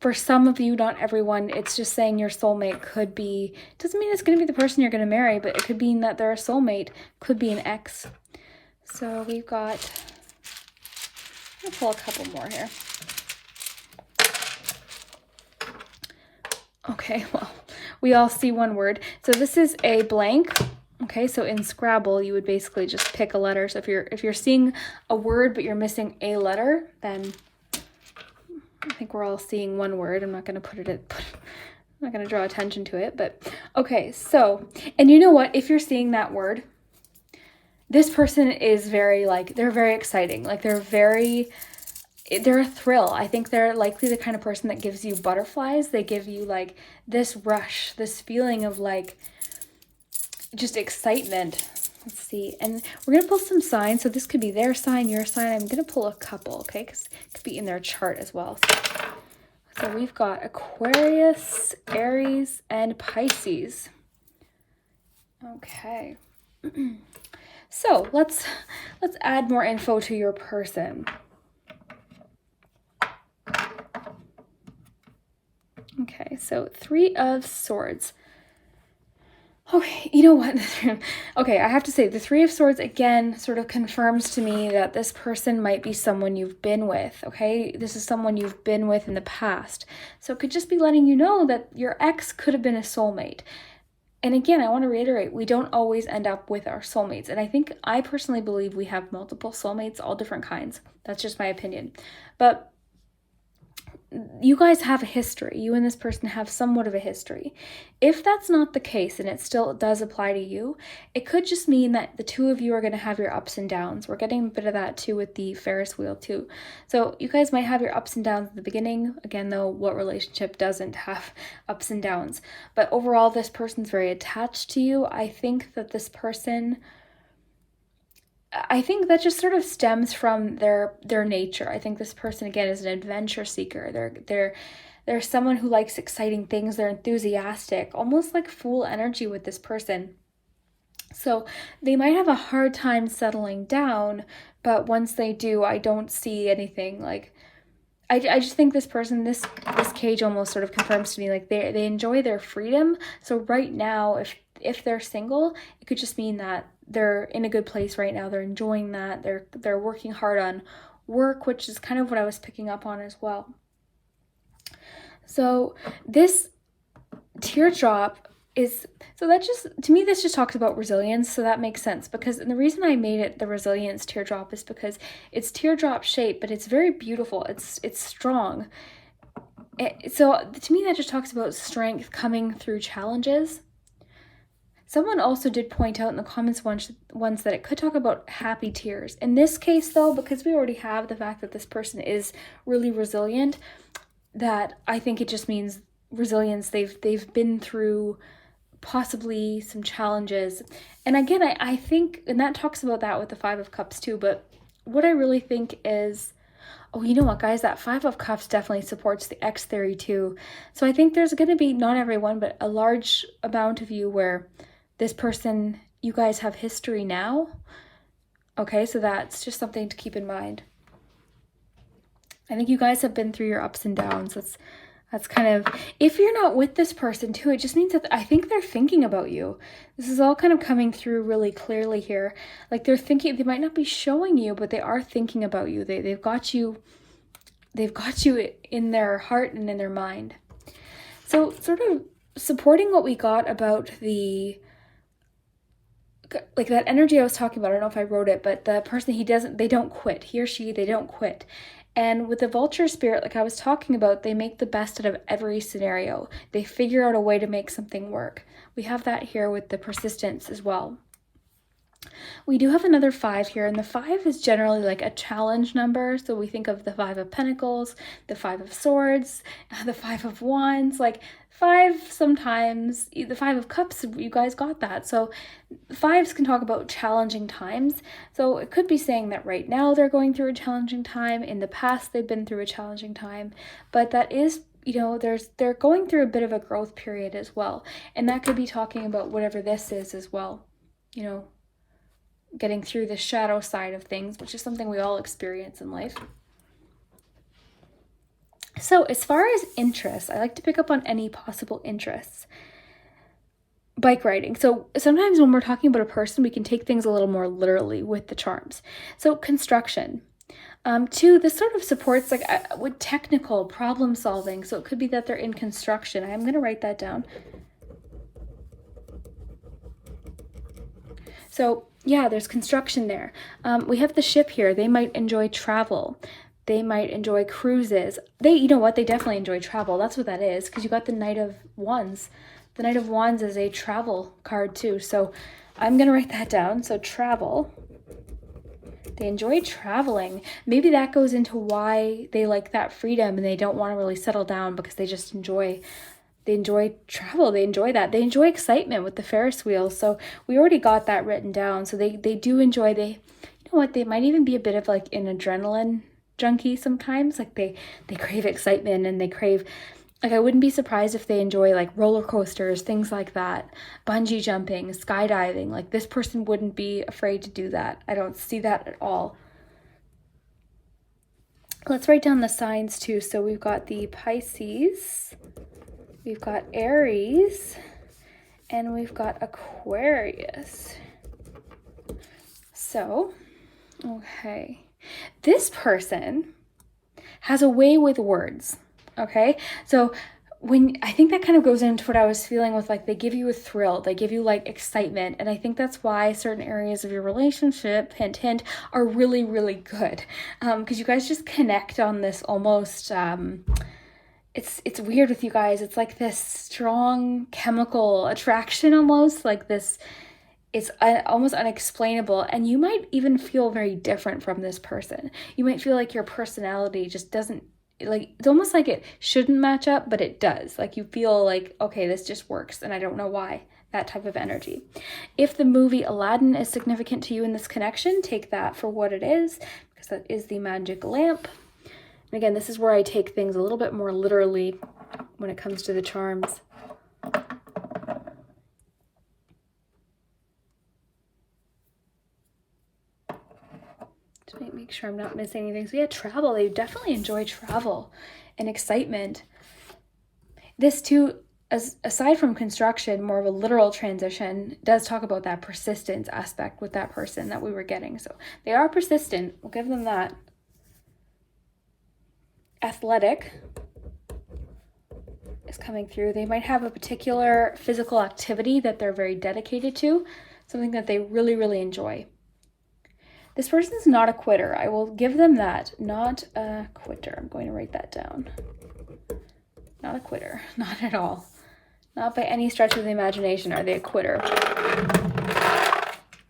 for some of you, not everyone, it's just saying your soulmate could be, doesn't mean it's going to be the person you're going to marry, but it could mean that they're a soulmate, could be an ex. So we've got, I'll pull a couple more here. Okay, well, we all see one word. So this is a blank. Okay, so in Scrabble, you would basically just pick a letter. So if you're seeing a word, but you're missing a letter, then I think we're all seeing one word. I'm not going to I'm not going to draw attention to it, but okay. So, and you know what? If you're seeing that word, this person is very like, they're very exciting. Like they're a thrill. I think they're likely the kind of person that gives you butterflies. They give you like this rush, this feeling of like just excitement. Let's see. And we're going to pull some signs. So this could be their sign, your sign. I'm going to pull a couple, okay? Because it could be in their chart as well. So we've got Aquarius, Aries, and Pisces. Okay. So let's add more info to your person. Okay, so 3 of Swords. Okay, you know what? Okay, I have to say the 3 of Swords again sort of confirms to me that this person might be someone you've been with, okay? This is someone you've been with in the past. So it could just be letting you know that your ex could have been a soulmate. And again, I want to reiterate, we don't always end up with our soulmates. And I personally believe we have multiple soulmates, all different kinds. That's just my opinion. But you guys have a history. You and this person have somewhat of a history. If that's not the case and it still does apply to you, it could just mean that the 2 of you are going to have your ups and downs. We're getting a bit of that too with the Ferris wheel too. So you guys might have your ups and downs at the beginning. Again, though, what relationship doesn't have ups and downs? But overall, this person's very attached to you. I think that this person... I think that just sort of stems from their nature. I think this person, again, is an adventure seeker. They're someone who likes exciting things. They're enthusiastic, almost like Fool energy with this person. So they might have a hard time settling down, but once they do, I don't see anything like... I just think this person, this cage almost sort of confirms to me like they enjoy their freedom. So right now, if they're single, it could just mean that they're in a good place right now. They're enjoying that. They're working hard on work, which is kind of what I was picking up on as well. So this teardrop is, so that just, to me, this just talks about resilience. So that makes sense, because, and the reason I made it the resilience teardrop is because it's teardrop shape, but it's very beautiful. It's strong. So to me, that just talks about strength coming through challenges. Someone also did point out in the comments once that it could talk about happy tears. In this case, though, because we already have the fact that this person is really resilient, that I think it just means resilience. They've been through possibly some challenges. And again, I think, and that talks about that with the 5 of Cups too, but what I really think is, oh, you know what, guys, that 5 of Cups definitely supports the X theory too. So I think there's going to be, not everyone, but a large amount of you where this person, you guys have history now. Okay, so that's just something to keep in mind. I think you guys have been through your ups and downs. That's kind of, if you're not with this person too, it just means that I think they're thinking about you. This is all kind of coming through really clearly here. Like they're thinking, they might not be showing you, but they are thinking about you. They've got you in their heart and in their mind. So sort of supporting what we got about the, like that energy I was talking about, I don't know if I wrote it, but the person, they don't quit. He or she, they don't quit. And with the vulture spirit, like I was talking about, they make the best out of every scenario. They figure out a way to make something work. We have that here with the persistence as well. We do have another 5 here, and the 5 is generally like a challenge number. So we think of the 5 of Pentacles, the 5 of Swords, the 5 of Wands, like 5 sometimes, the 5 of Cups, you guys got that. So 5s can talk about challenging times. So it could be saying that right now they're going through a challenging time. In the past, they've been through a challenging time. But that is, you know, they're going through a bit of a growth period as well. And that could be talking about whatever this is as well, you know, getting through the shadow side of things, which is something we all experience in life. So as far as interests, I like to pick up on any possible interests. Bike riding. So sometimes when we're talking about a person, we can take things a little more literally with the charms. So construction. 2, this sort of supports like with technical problem solving. So it could be that they're in construction. I'm going to write that down. So yeah, there's construction there. We have the ship here. They might enjoy travel. They might enjoy cruises. You know what? They definitely enjoy travel. That's what that is, because you got the Knight of Wands. The Knight of Wands is a travel card too. So I'm going to write that down. So travel. They enjoy traveling. Maybe that goes into why they like that freedom and they don't want to really settle down, because they just enjoy travel. They enjoy that. They enjoy excitement with the Ferris wheel. So we already got that written down. So they do enjoy, you know what, they might even be a bit of like an adrenaline junkie sometimes. Like they crave excitement, and they crave, like, I wouldn't be surprised if they enjoy like roller coasters, things like that, bungee jumping, skydiving. Like this person wouldn't be afraid to do that. I don't see that at all. Let's write down the signs too. So we've got the Pisces, we've got Aries, and we've got Aquarius. So, okay. This person has a way with words. Okay, so I think that kind of goes into what I was feeling with, like, they give you a thrill, they give you like excitement. And I think that's why certain areas of your relationship, hint, hint, are really, really good. Because you guys just connect on this almost, it's weird with you guys. It's like this strong chemical attraction almost, like this, it's almost unexplainable. And you might even feel very different from this person. You might feel like your personality just doesn't, like, it's almost like it shouldn't match up, but it does. Like you feel like, okay, this just works, and I don't know why. That type of energy. If the movie Aladdin is significant to you in this connection, take that for what it is, because that is the magic lamp. And again, this is where I take things a little bit more literally when it comes to the charms. Make sure I'm not missing anything. So yeah, travel. They definitely enjoy travel and excitement. This too, aside from construction, more of a literal transition, does talk about that persistence aspect with that person that we were getting. So they are persistent. We'll give them that. Athletic is coming through. They might have a particular physical activity that they're very dedicated to, something that they really, really enjoy. This person's not a quitter. I will give them that. Not a quitter. I'm going to write that down. Not a quitter. Not at all. Not by any stretch of the imagination are they a quitter.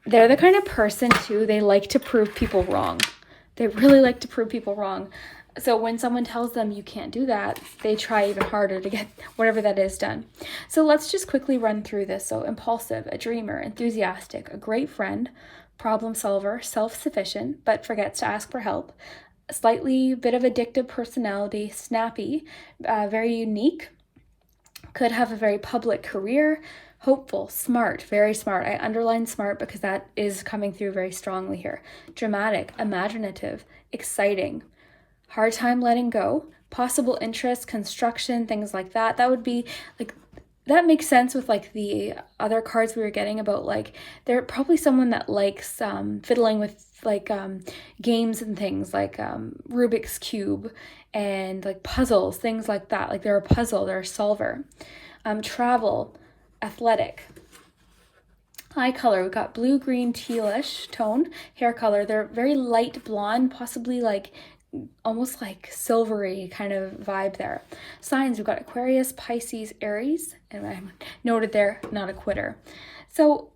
They're the kind of person, too, they like to prove people wrong. They really like to prove people wrong. So when someone tells them you can't do that, they try even harder to get whatever that is done. So let's just quickly run through this. So impulsive, a dreamer, enthusiastic, a great friend, problem solver, self-sufficient, but forgets to ask for help, a slightly bit of addictive personality, snappy, very unique, could have a very public career, hopeful, smart, very smart. I underline smart because that is coming through very strongly here. Dramatic, imaginative, exciting, hard time letting go, possible interest, construction, things like that. That would be like, that makes sense with like the other cards we were getting about, like, they're probably someone that likes fiddling with like games and things like Rubik's Cube and like puzzles, things like that. Like they're a puzzle, they're a solver. Travel, athletic. Eye color, we've got blue, green, tealish tone. Hair color, they're very light blonde, possibly like almost like silvery kind of vibe there. Signs, we've got Aquarius, Pisces, Aries, and I noted there, not a quitter. So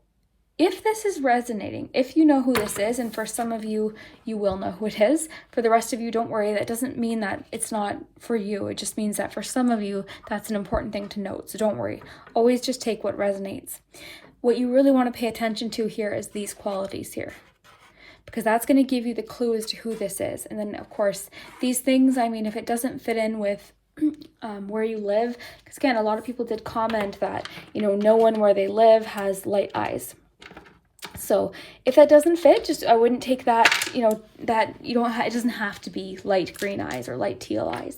if this is resonating, if you know who this is, and for some of you, you will know who it is. For the rest of you, don't worry. That doesn't mean that it's not for you. It just means that for some of you, that's an important thing to note. So don't worry. Always just take what resonates. What you really want to pay attention to here is these qualities here, because that's going to give you the clue as to who this is. And then, of course, these things, I mean, if it doesn't fit in with where you live, because again, a lot of people did comment that, you know, no one where they live has light eyes. So if that doesn't fit, just, I wouldn't take that, you know, that you don't, it doesn't have to be light green eyes or light teal eyes.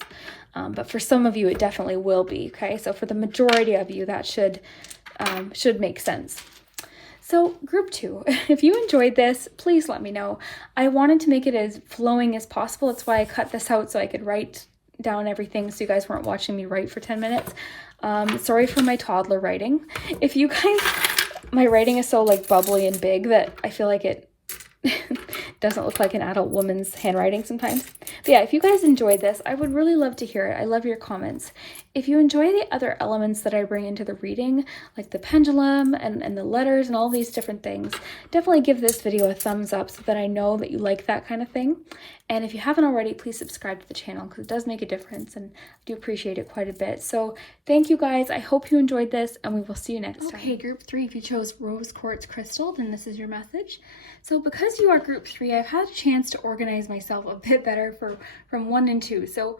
But for some of you, it definitely will be. Okay. So for the majority of you, that should make sense. So group 2, if you enjoyed this, please let me know. I wanted to make it as flowing as possible. That's why I cut this out, so I could write down everything so you guys weren't watching me write for 10 minutes. Sorry for my toddler writing. If you guys, my writing is so like bubbly and big that I feel like it doesn't look like an adult woman's handwriting sometimes. But yeah, if you guys enjoyed this, I would really love to hear it. I love your comments. If you enjoy the other elements that I bring into the reading, like the pendulum and the letters and all these different things, definitely give this video a thumbs up so that I know that you like that kind of thing. And if you haven't already, please subscribe to the channel because it does make a difference and I do appreciate it quite a bit. So thank you guys. I hope you enjoyed this and we will see you next time. Okay, group 3, if you chose rose quartz crystal, then this is your message. So because you are group 3, I've had a chance to organize myself a bit better from 1 and 2. So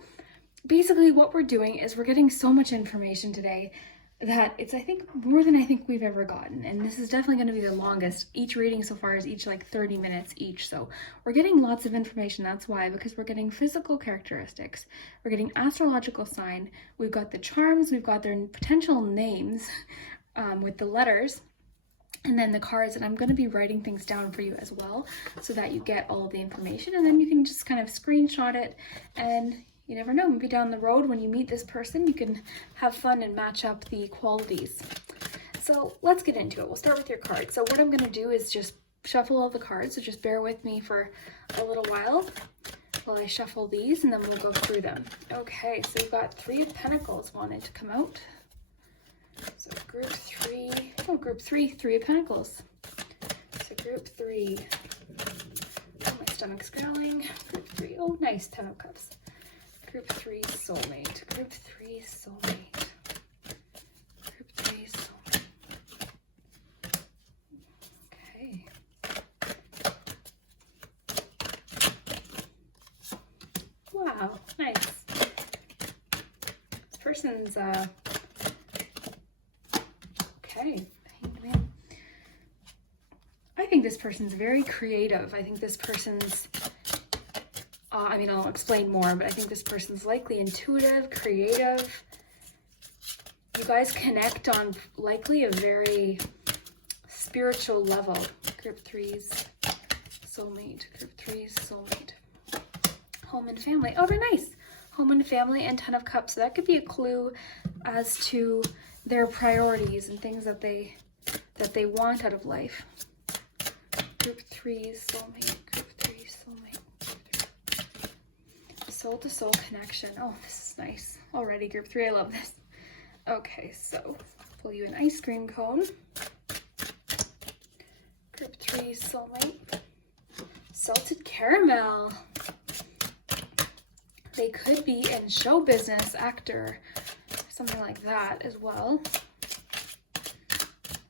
basically what we're doing is we're getting so much information today that it's, I think, more than I think we've ever gotten. And this is definitely going to be the longest. Each reading so far is each like 30 minutes each. So we're getting lots of information. That's why, because we're getting physical characteristics. We're getting astrological sign. We've got the charms. We've got their potential names with the letters. And then the cards, and I'm going to be writing things down for you as well so that you get all of the information. And then you can just kind of screenshot it, and you never know, maybe down the road when you meet this person, you can have fun and match up the qualities. So let's get into it. We'll start with your cards. So what I'm going to do is just shuffle all the cards. So just bear with me for a little while I shuffle these, and then we'll go through them. Okay, so we've got 3 of Pentacles wanted to come out. So group 3, 3 of Pentacles. So group 3, oh, my stomach's growling. Group 3, oh, nice, 10 of Cups. Group 3, Soulmate. Group 3, Soulmate. Group 3, Soulmate. Okay. Wow, nice. This person's, okay. I think this person's very creative. I think this person's I'll explain more, but I think this person's likely intuitive, creative. You guys connect on likely a very spiritual level. Group 3's Soulmate. Group 3's Soulmate. Home and family. Oh, very nice. Home and family and 10 of Cups. So that could be a clue as to their priorities and things that they want out of life. Group 3's Soulmate. Soul-to-soul connection. Oh, this is nice. Already, group 3, I love this. Okay, so pull you an ice cream cone. Group 3, Soulmate. Salted caramel. They could be in show business, actor, something like that as well.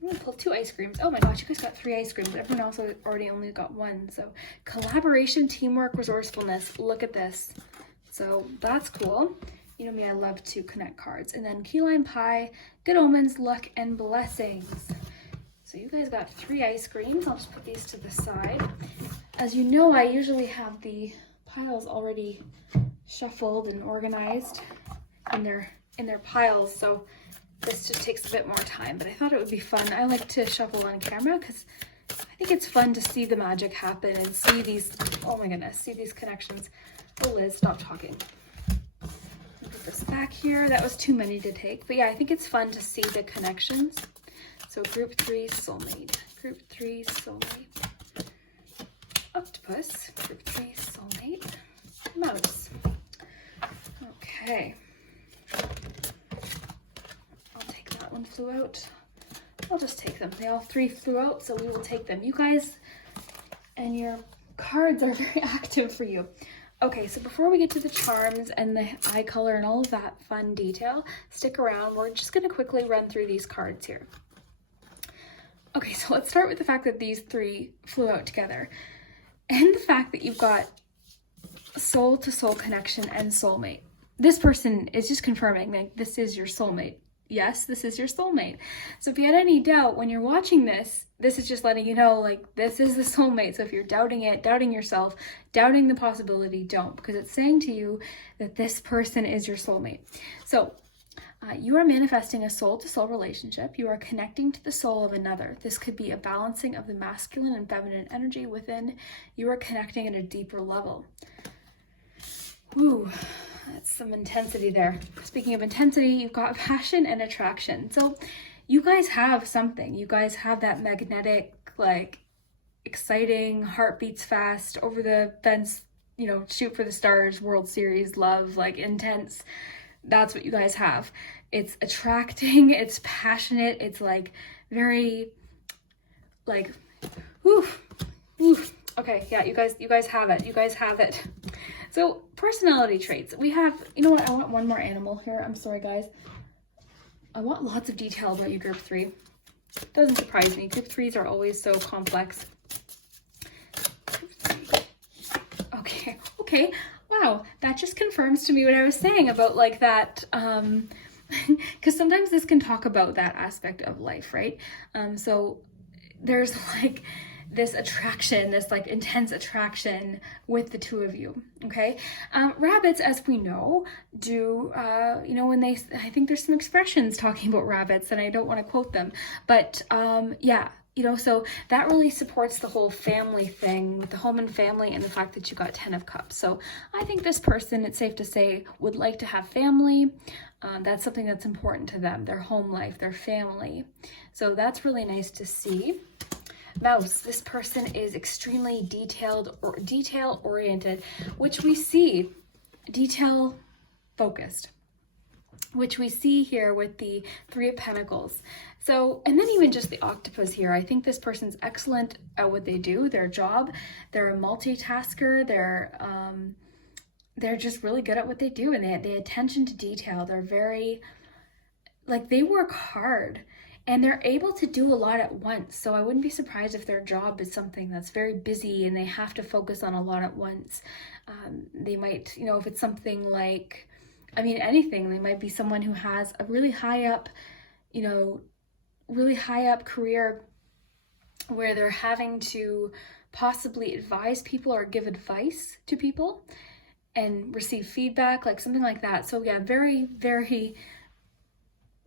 I'm gonna pull 2 ice creams. Oh my gosh, you guys got 3 ice creams. Everyone else already only got 1. So collaboration, teamwork, resourcefulness. Look at this. So that's cool. You know me, I love to connect cards. And then key lime pie, good omens, luck, and blessings. So you guys got 3 ice creams. I'll just put these to the side. As you know, I usually have the piles already shuffled and organized in their piles. So this just takes a bit more time, but I thought it would be fun. I like to shuffle on camera because I think it's fun to see the magic happen and see these, oh my goodness, see these connections. Oh, Liz, stop talking. Put this back here. That was too many to take. But yeah, I think it's fun to see the connections. So group 3, Soulmate. Group 3, Soulmate. Octopus. Group 3, Soulmate. Mouse. Okay. I'll take that one flew out. I'll just take them. They all 3 flew out, so we will take them. You guys and your cards are very active for you. Okay, so before we get to the charms and the eye color and all of that fun detail, stick around. We're just going to quickly run through these cards here. Okay, so let's start with the fact that these 3 flew out together. And the fact that you've got soul-to-soul connection and soulmate. This person is just confirming that this is your soulmate. Yes, this is your soulmate. So if you had any doubt when you're watching this, this is just letting you know, like, this is the soulmate. So if you're doubting it, doubting yourself, doubting the possibility, don't, because it's saying to you that this person is your soulmate. So you are manifesting a soul-to-soul relationship. You are connecting to the soul of another. This could be a balancing of the masculine and feminine energy within. You are connecting at a deeper level. Ooh, that's some intensity there. Speaking of intensity, you've got passion and attraction. So you guys have something. You guys have that magnetic, like, exciting, heart beats fast, over the fence, you know, shoot for the stars, World Series love, like intense. That's what you guys have. It's attracting, it's passionate, it's like very like whew, whew. Okay, yeah, you guys have it. You guys have it. So personality traits. We have, you know what, I want one more animal here. I'm sorry guys. I want lots of detail about you, group 3. Doesn't surprise me. Group 3s are always so complex. Okay. Wow, that just confirms to me what I was saying about like that, because sometimes this can talk about that aspect of life, right? So there's like this attraction, this like intense attraction with the two of you, okay? Rabbits, as we know, do, you know, when they, I think there's some expressions talking about rabbits and I don't want to quote them, but yeah, you know, so that really supports the whole family thing with the home and family and the fact that you got 10 of Cups. So I think this person, it's safe to say, would like to have family. That's something that's important to them, their home life, their family. So that's really nice to see. Mouse, this person is extremely detail oriented, which we see, detail focused, which we see here with the 3 of Pentacles. So, and then even just the octopus here, I think this person's excellent at what they do, their job. They're a multitasker. They're just really good at what they do, and they attention to detail. They're very, like, they work hard and they're able to do a lot at once. So I wouldn't be surprised if their job is something that's very busy and they have to focus on a lot at once. They might, you know, if it's something like, I mean, anything, they might be someone who has a really high up, you know, really high up career where they're having to possibly advise people or give advice to people and receive feedback, like something like that. So yeah, very, very,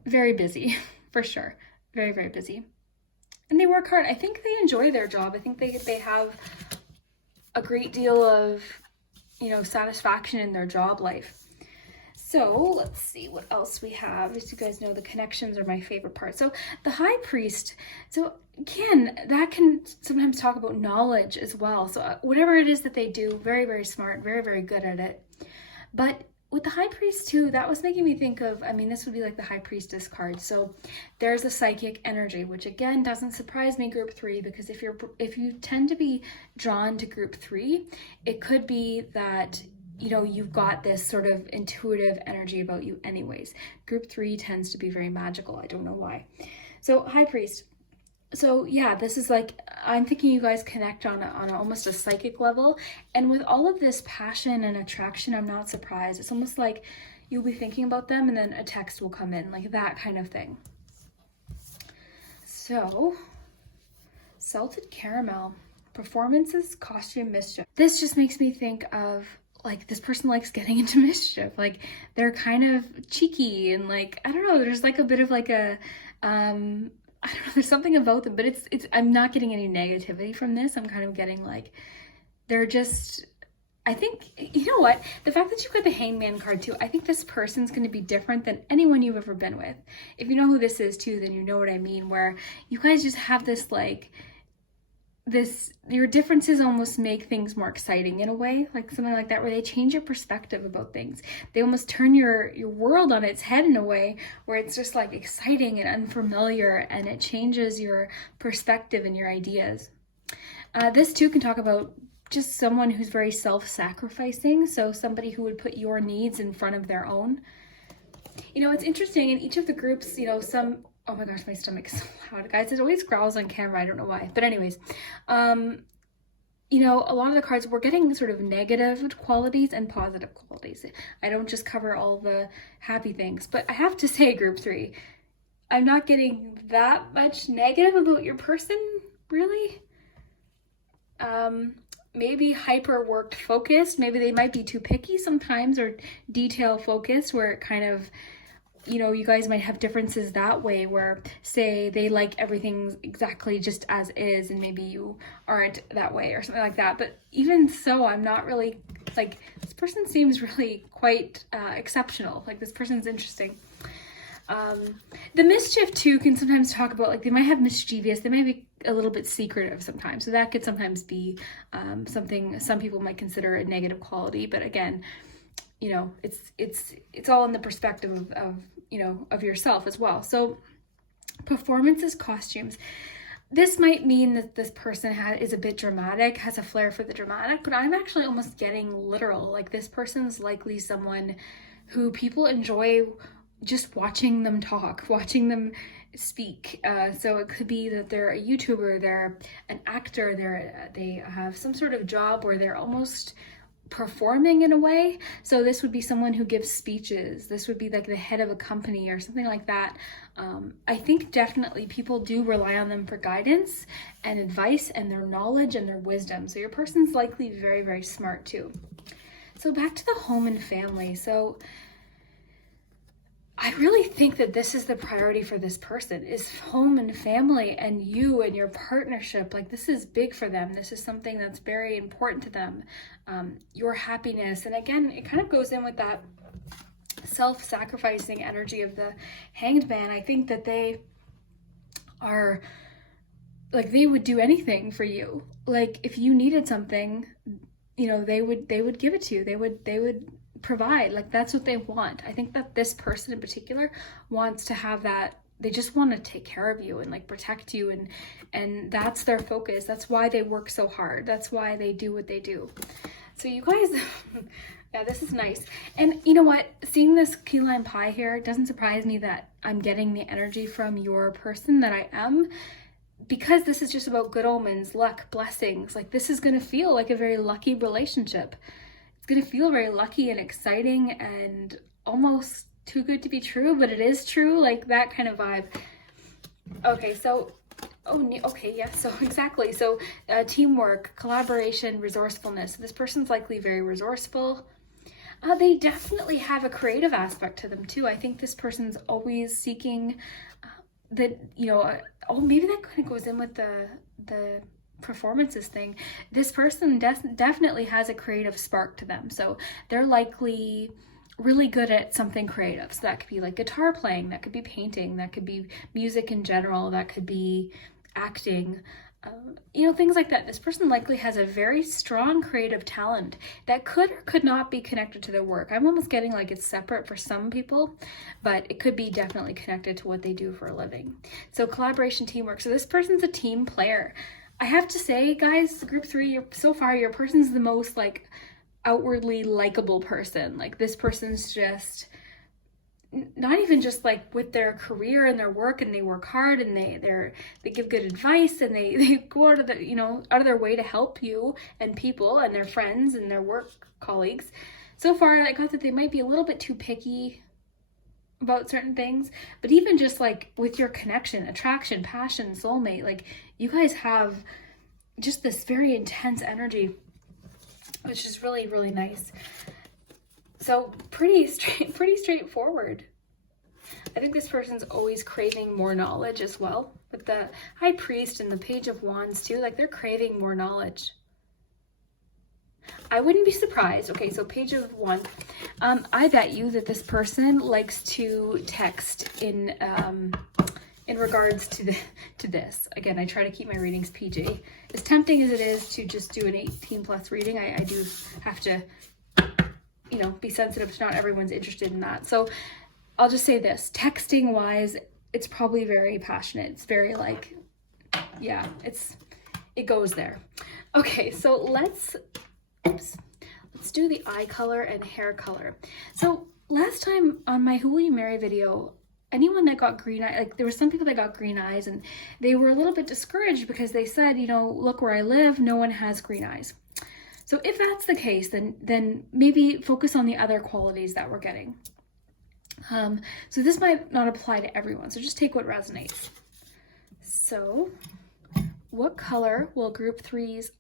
very busy for sure. Very, very busy. And they work hard. I think they enjoy their job. I think they have a great deal of, you know, satisfaction in their job life. So let's see what else we have. As you guys know, the connections are my favorite part. So the High Priest, so again, that can sometimes talk about knowledge as well. So whatever it is that they do, very, very smart, very, very good at it. But with the High Priest too, that was making me think of, I mean, this would be like the High Priestess card. So there's a psychic energy, which again doesn't surprise me, group 3, because if you tend to be drawn to group 3, it could be that, you know, you've got this sort of intuitive energy about you anyways. Group 3 tends to be very magical. I don't know why. So High Priest. So yeah, this is like, I'm thinking you guys connect on almost a psychic level. And with all of this passion and attraction, I'm not surprised. It's almost like you'll be thinking about them and then a text will come in, like that kind of thing. So, Salted Caramel. Performances, costume, mischief. This just makes me think of, like, this person likes getting into mischief. Like, they're kind of cheeky and like, I don't know, there's like a bit of like a, I don't know, there's something about them, but it's, I'm not getting any negativity from this. I'm kind of getting like, they're just, I think, you know what? The fact that you got the Hangman card too, I think this person's going to be different than anyone you've ever been with. If you know who this is too, then you know what I mean, where you guys just have this like, your differences almost make things more exciting in a way, like something like that, where they change your perspective about things. They almost turn your world on its head in a way where it's just like exciting and unfamiliar, and it changes your perspective and your ideas. This too can talk about just someone who's very self-sacrificing, so somebody who would put your needs in front of their own. You know, it's interesting in each of the groups, you know, oh my gosh, my stomach's so loud, guys. It always growls on camera. I don't know why. But anyways, you know, a lot of the cards, we're getting sort of negative qualities and positive qualities. I don't just cover all the happy things. But I have to say, group 3, I'm not getting that much negative about your person, really. Maybe hyper worked focused. Maybe they might be too picky sometimes, or detail focused, where it kind of, you know, you guys might have differences that way, where say they like everything exactly just as is and maybe you aren't that way or something like that. But even so, I'm not really like, this person seems really quite exceptional. Like, this person's interesting. The mischief too can sometimes talk about, like, they might have mischievous, they might be a little bit secretive sometimes. So that could sometimes be something some people might consider a negative quality. But again, you know, it's all in the perspective of you know, of yourself as well. So performances, costumes. This might mean that this person is a bit dramatic, has a flair for the dramatic, but I'm actually almost getting literal. Like this person's likely someone who people enjoy just watching them talk, watching them speak. So it could be that they're a YouTuber, they're an actor, they have some sort of job where they're almost performing in a way. So this would be someone who gives speeches. This would be like the head of a company or something like that. I think definitely people do rely on them for guidance and advice and their knowledge and their wisdom. So your person's likely very, very smart too. So back to the home and family. So I really think that this is the priority for this person, is home and family and you and your partnership. Like this is big for them. This is something that's very important to them. Your happiness. And again, it kind of goes in with that self-sacrificing energy of the Hanged Man. I think that they are like, they would do anything for you. Like if you needed something, you know, they would give it to you. They would provide. Like that's what they want. I think that this person in particular wants to have that. They just want to take care of you and like protect you, and that's their focus. That's why they work so hard. That's why they do what they do. So you guys, yeah, this is nice. And you know what? Seeing this key lime pie here, it doesn't surprise me that I'm getting the energy from your person that I am, because this is just about good omens, luck, blessings. Like this is going to feel like a very lucky relationship. It's going to feel very lucky and exciting and almost too good to be true, but it is true, like that kind of vibe. Okay, so, okay, yeah, so exactly. So teamwork, collaboration, resourcefulness. This person's likely very resourceful. They definitely have a creative aspect to them too. I think this person's always seeking that, you know, maybe that kind of goes in with the performances thing. This person definitely has a creative spark to them. So they're likely really good at something creative. So that could be like guitar playing, that could be painting, that could be music in general, that could be acting, you know, things like that. This person likely has a very strong creative talent that could or could not be connected to their work. I'm almost getting like it's separate for some people, but it could be definitely connected to what they do for a living. So collaboration, teamwork. So this person's a team player. I have to say, guys, group 3, so far your person's the most like outwardly likable person. Like this person's just not even just like with their career and their work, and they work hard and they give good advice, and they go out of the, you know, out of their way to help you and people and their friends and their work colleagues. So far I got that they might be a little bit too picky about certain things, but even just like with your connection, attraction, passion, soulmate, like you guys have just this very intense energy, which is really, really nice. So pretty straightforward. I think this person's always craving more knowledge as well. With the High Priest and the Page of Wands too, like they're craving more knowledge. I wouldn't be surprised. Okay, so Page of Wands. I bet you that this person likes to text in regards to this. Again, I try to keep my readings PG. As tempting as it is to just do an 18+ reading, I do have to, you know, be sensitive to not everyone's interested in that. So I'll just say this, texting wise, it's probably very passionate. It's very like, yeah, it goes there. Okay, so let's do the eye color and hair color. So last time on my Who Will You Marry video, anyone that got green eye, like there were some people that got green eyes and they were a little bit discouraged because they said, you know, look where I live, no one has green eyes. So if that's the case, then maybe focus on the other qualities that we're getting. So this might not apply to everyone, so just take what resonates. So what color will group 3's,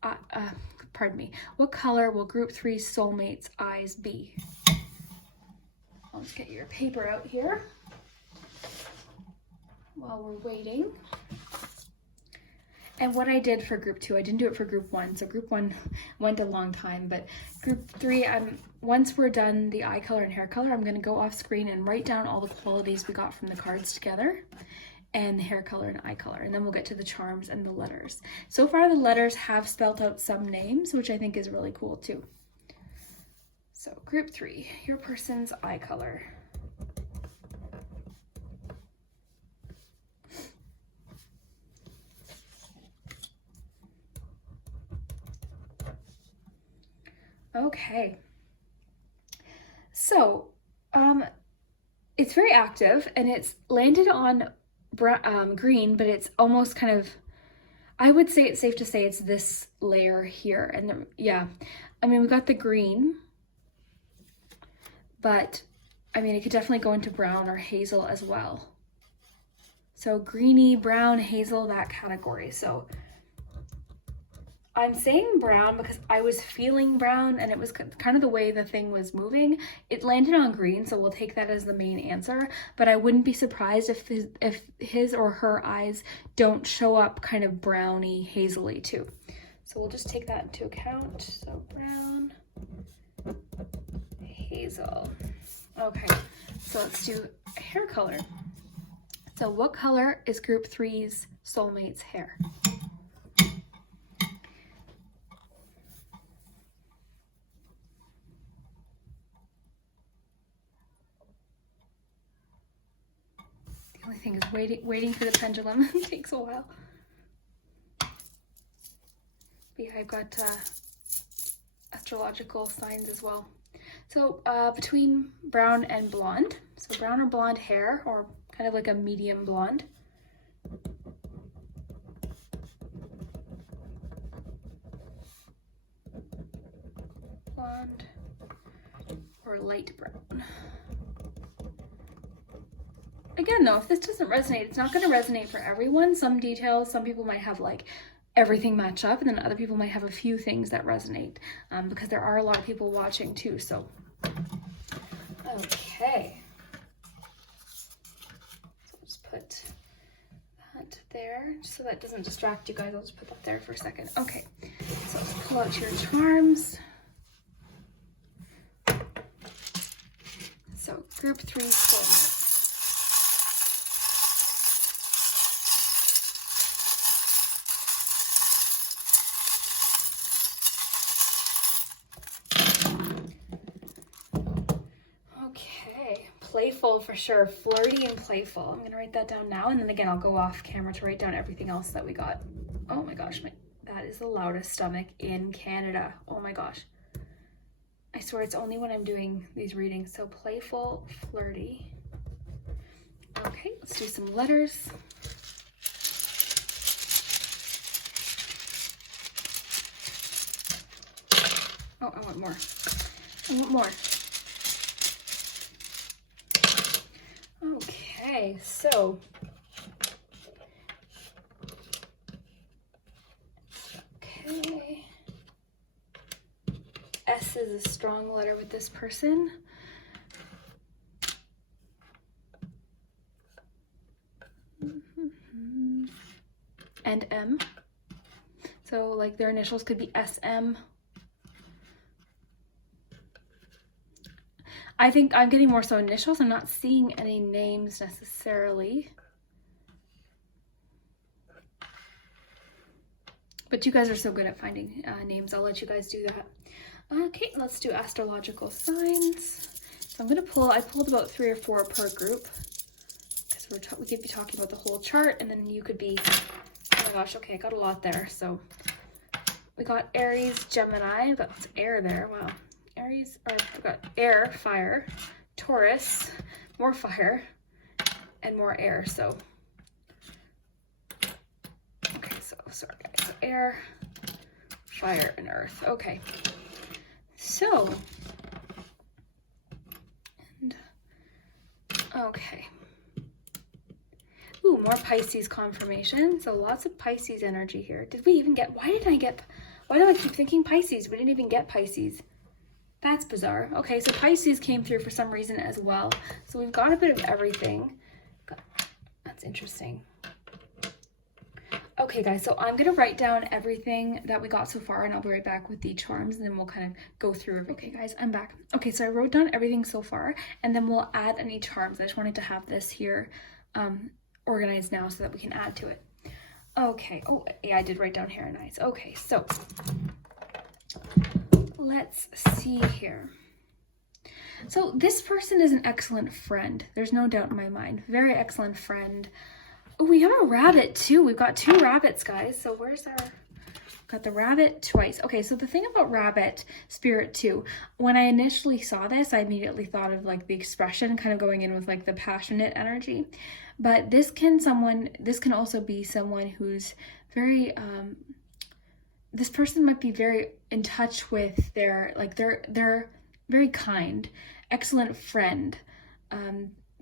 what color will group 3's soulmate's eyes be? I'll just get your paper out here while we're waiting. And what I did for group 2, I didn't do it for group 1. So group 1 went a long time, but group 3, once we're done the eye color and hair color, I'm going to go off screen and write down all the qualities we got from the cards together. and the hair color and eye color, and then we'll get to the charms and the letters. So far the letters have spelled out some names, which I think is really cool too. So group 3, your person's eye color. Okay, so it's very active and it's landed on green, but it's almost kind of, I would say it's safe to say it's this layer here. And yeah, I mean, we got the green, but I mean, it could definitely go into brown or hazel as well. So greeny, brown, hazel, that category. So I'm saying brown because I was feeling brown and it was kind of the way the thing was moving. It landed on green, so we'll take that as the main answer, but I wouldn't be surprised if his or her eyes don't show up kind of browny, hazily too. So we'll just take that into account. So brown, hazel. Okay, so let's do hair color. So what color is group 3's soulmate's hair? The only thing is waiting for the pendulum. It takes a while. But yeah, I've got astrological signs as well. So between brown and blonde, so brown or blonde hair, or kind of like a medium blonde. Blonde or light brown. Again though, if this doesn't resonate, it's not going to resonate for everyone. Some details, some people might have like everything match up, and then other people might have a few things that resonate, because there are a lot of people watching too. So okay, so I'll just put that there just so that doesn't distract you guys. I'll just put that there for a second. Okay, so let's pull out your charms. So group 3 soulmate. Playful for sure, flirty and playful. I'm gonna write that down now, and then again I'll go off camera to write down everything else that we got. Oh my gosh, that is the loudest stomach in Canada. Oh my gosh. I swear it's only when I'm doing these readings. So playful, flirty. Okay, let's do some letters. Oh, I want more. I want more. Okay, so okay. S is a strong letter with this person. And M. So like their initials could be SM. I think I'm getting more so initials. I'm not seeing any names necessarily. But you guys are so good at finding names. I'll let you guys do that. Okay, let's do astrological signs. So I'm gonna I pulled about 3 or 4 per group, because we could be talking about the whole chart, and then you could be, oh my gosh, okay, I got a lot there. So we got Aries, Gemini, that's air there, wow. Aries, or I've got air, fire, Taurus, more fire, and more air. So, okay, so sorry guys, so air, fire, and earth. Okay, so, and, okay. Ooh, more Pisces confirmation. So lots of Pisces energy here. Did we even get, why do I keep thinking Pisces? We didn't even get Pisces. That's bizarre. Okay, so Pisces came through for some reason as well. So we've got a bit of everything. That's interesting. Okay, guys, so I'm going to write down everything that we got so far, and I'll be right back with the charms, and then we'll kind of go through everything. Okay, guys, I'm back. Okay, so I wrote down everything so far, and then we'll add any charms. I just wanted to have this here organized now so that we can add to it. Okay, oh yeah, I did write down hair and eyes. Okay, so let's see here. So this person is an excellent friend. There's no doubt in my mind. Very excellent friend. Oh, we have a rabbit too. We've got 2 rabbits, guys. So where's our... Got the rabbit twice. Okay, so the thing about rabbit spirit too, when I initially saw this, I immediately thought of like the expression kind of going in with like the passionate energy. But this can also be someone who's very, this person might be very in touch with their, like they're very kind, excellent friend.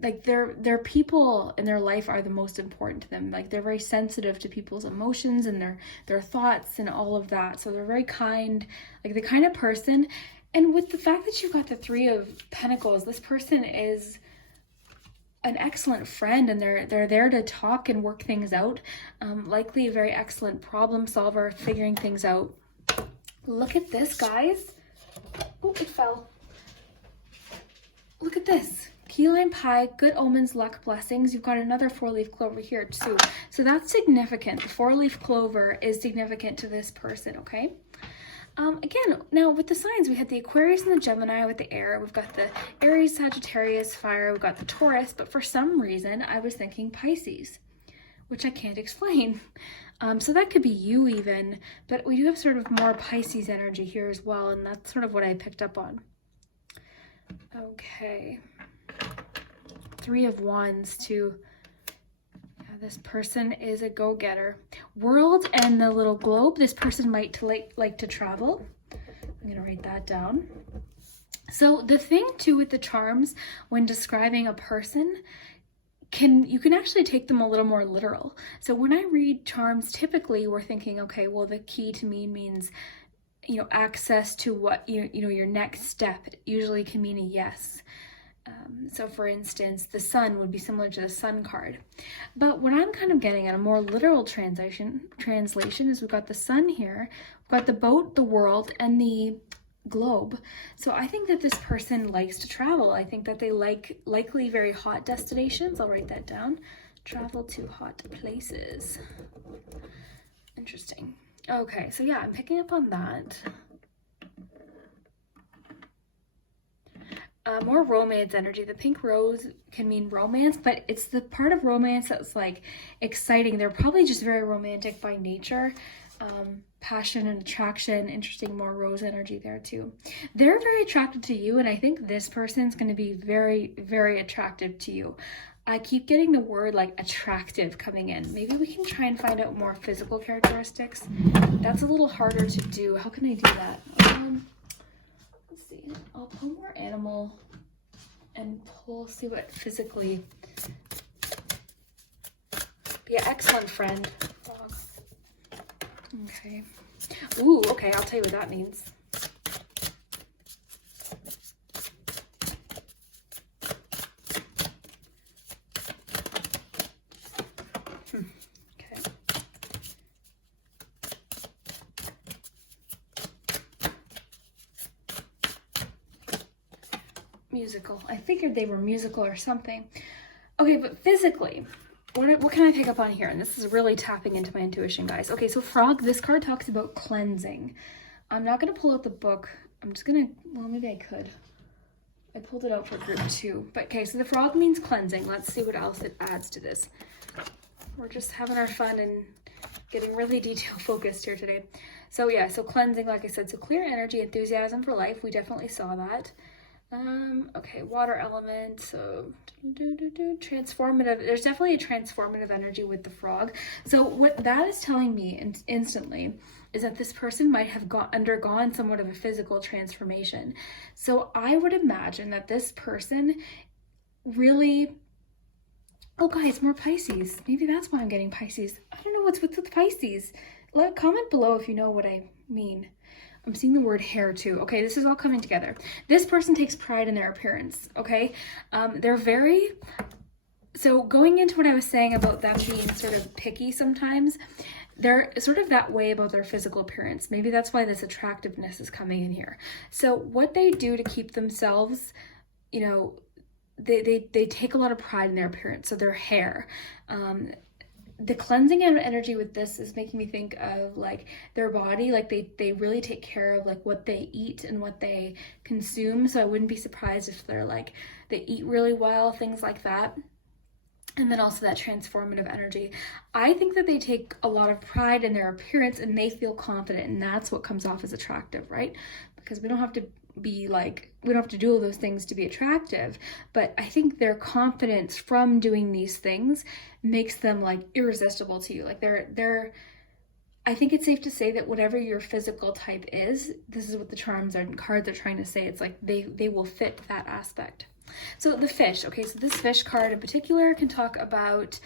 Like their people in their life are the most important to them. Like they're very sensitive to people's emotions and their thoughts and all of that. So they're very kind, like the kind of person. And with the fact that you've got the 3 of Pentacles, this person is an excellent friend, and they're there to talk and work things out. Likely a very excellent problem solver, figuring things out. Look at this, guys. Oh, it fell. Look at this. Key lime pie, good omens, luck, blessings. You've got another 4-leaf clover here too. So that's significant. The 4-leaf clover is significant to this person, okay? Again, now with the signs, we had the Aquarius and the Gemini with the air. We've got the Aries, Sagittarius, fire. We've got the Taurus, but for some reason, I was thinking Pisces, which I can't explain. So that could be you even, but we do have sort of more Pisces energy here as well, and that's sort of what I picked up on. Okay. 3 of Wands too. Yeah, this person is a go-getter. World and the little globe. This person might like to travel. I'm gonna write that down. So the thing too with the charms when describing a person, you can actually take them a little more literal. So when I read charms, typically we're thinking, okay, well, the key to me means, access to what, your next step. It usually can mean a yes. So for instance, the sun would be similar to the sun card. But what I'm kind of getting at a more literal translation is we've got the sun here, we've got the boat, the world, and the globe. So I think that this person likes to travel. I think that they likely very hot destinations. I'll write that down. Travel to hot places. Interesting. Okay, so yeah, I'm picking up on that. More romance energy. The pink rose can mean romance, but it's the part of romance that's like exciting. They're probably just very romantic by nature. Passion and attraction. Interesting, more rose energy there too. They're very attracted to you, and I think this person's going to be very, very attractive to you. I keep getting the word like attractive coming in. Maybe we can try and find out more physical characteristics. That's a little harder to do. How can I do that? Let's see. I'll pull more animal and see what physically. Be an excellent friend. Dog. Okay. Ooh, okay, I'll tell you what that means. Okay. Musical. I figured they were musical or something. Okay, but physically, what can I pick up on here? And this is really tapping into my intuition, guys. Okay, so frog, this card talks about cleansing. I'm not going to pull out the book. I'm just going to, well, maybe I could. I pulled it out for group 2. But okay, so the frog means cleansing. Let's see what else it adds to this. We're just having our fun and getting really detail focused here today. So yeah, so cleansing, like I said, so clear energy, enthusiasm for life. We definitely saw that. Okay, water element, so transformative. There's definitely a transformative energy with the frog. So what that is telling me instantly is that this person might have undergone somewhat of a physical transformation. So I would imagine that this person really, oh guys, more Pisces. Maybe that's why I'm getting Pisces. I don't know what's with Pisces. Comment below if you know what I mean. I'm seeing the word hair too. Okay, this is all coming together. This person takes pride in their appearance, okay? They're very, so going into what I was saying about them being sort of picky sometimes, they're sort of that way about their physical appearance. Maybe that's why this attractiveness is coming in here. So what they do to keep themselves, they take a lot of pride in their appearance. So their hair, the cleansing energy with this is making me think of like their body, like they really take care of like what they eat and what they consume. So I wouldn't be surprised if they're like, they eat really well, things like that. And then also that transformative energy. I think that they take a lot of pride in their appearance and they feel confident, and that's what comes off as attractive, right? Because we don't have to be like, we don't have to do all those things to be attractive, but I think their confidence from doing these things makes them like irresistible to you. Like they're I think it's safe to say that whatever your physical type is, this is what the charms and cards are trying to say. It's like they will fit that aspect. So the fish, okay, so this fish card in particular can talk about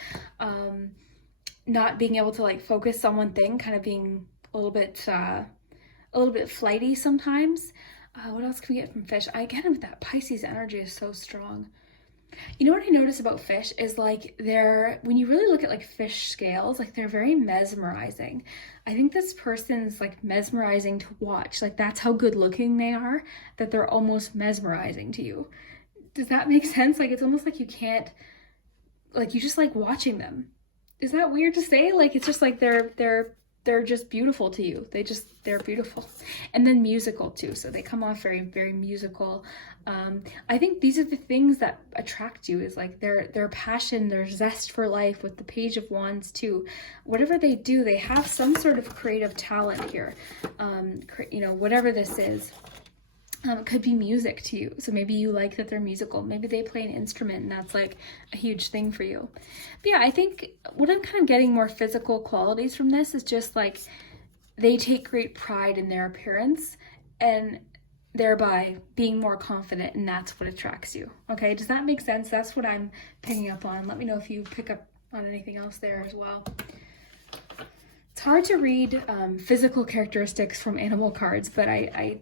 not being able to like focus on one thing, kind of being a little bit flighty sometimes. What else can we get from fish? Again, with that Pisces energy is so strong. You know what I notice about fish is like when you really look at like fish scales, like they're very mesmerizing. I think this person's like mesmerizing to watch. Like that's how good looking they are, that they're almost mesmerizing to you. Does that make sense? Like it's almost like you can't, like you just like watching them. Is that weird to say? Like it's just like they're just beautiful to you. They're beautiful. And then musical too. So they come off very, very musical. I think these are the things that attract you, is like their passion, their zest for life, with the Page of Wands too. Whatever they do, they have some sort of creative talent here. You know, whatever this is. It could be music to you. So maybe you like that they're musical. Maybe they play an instrument and that's like a huge thing for you. But yeah, I think what I'm kind of getting more physical qualities from this is just like they take great pride in their appearance and thereby being more confident, and that's what attracts you. Okay, does that make sense? That's what I'm picking up on. Let me know if you pick up on anything else there as well. It's hard to read physical characteristics from animal cards, but I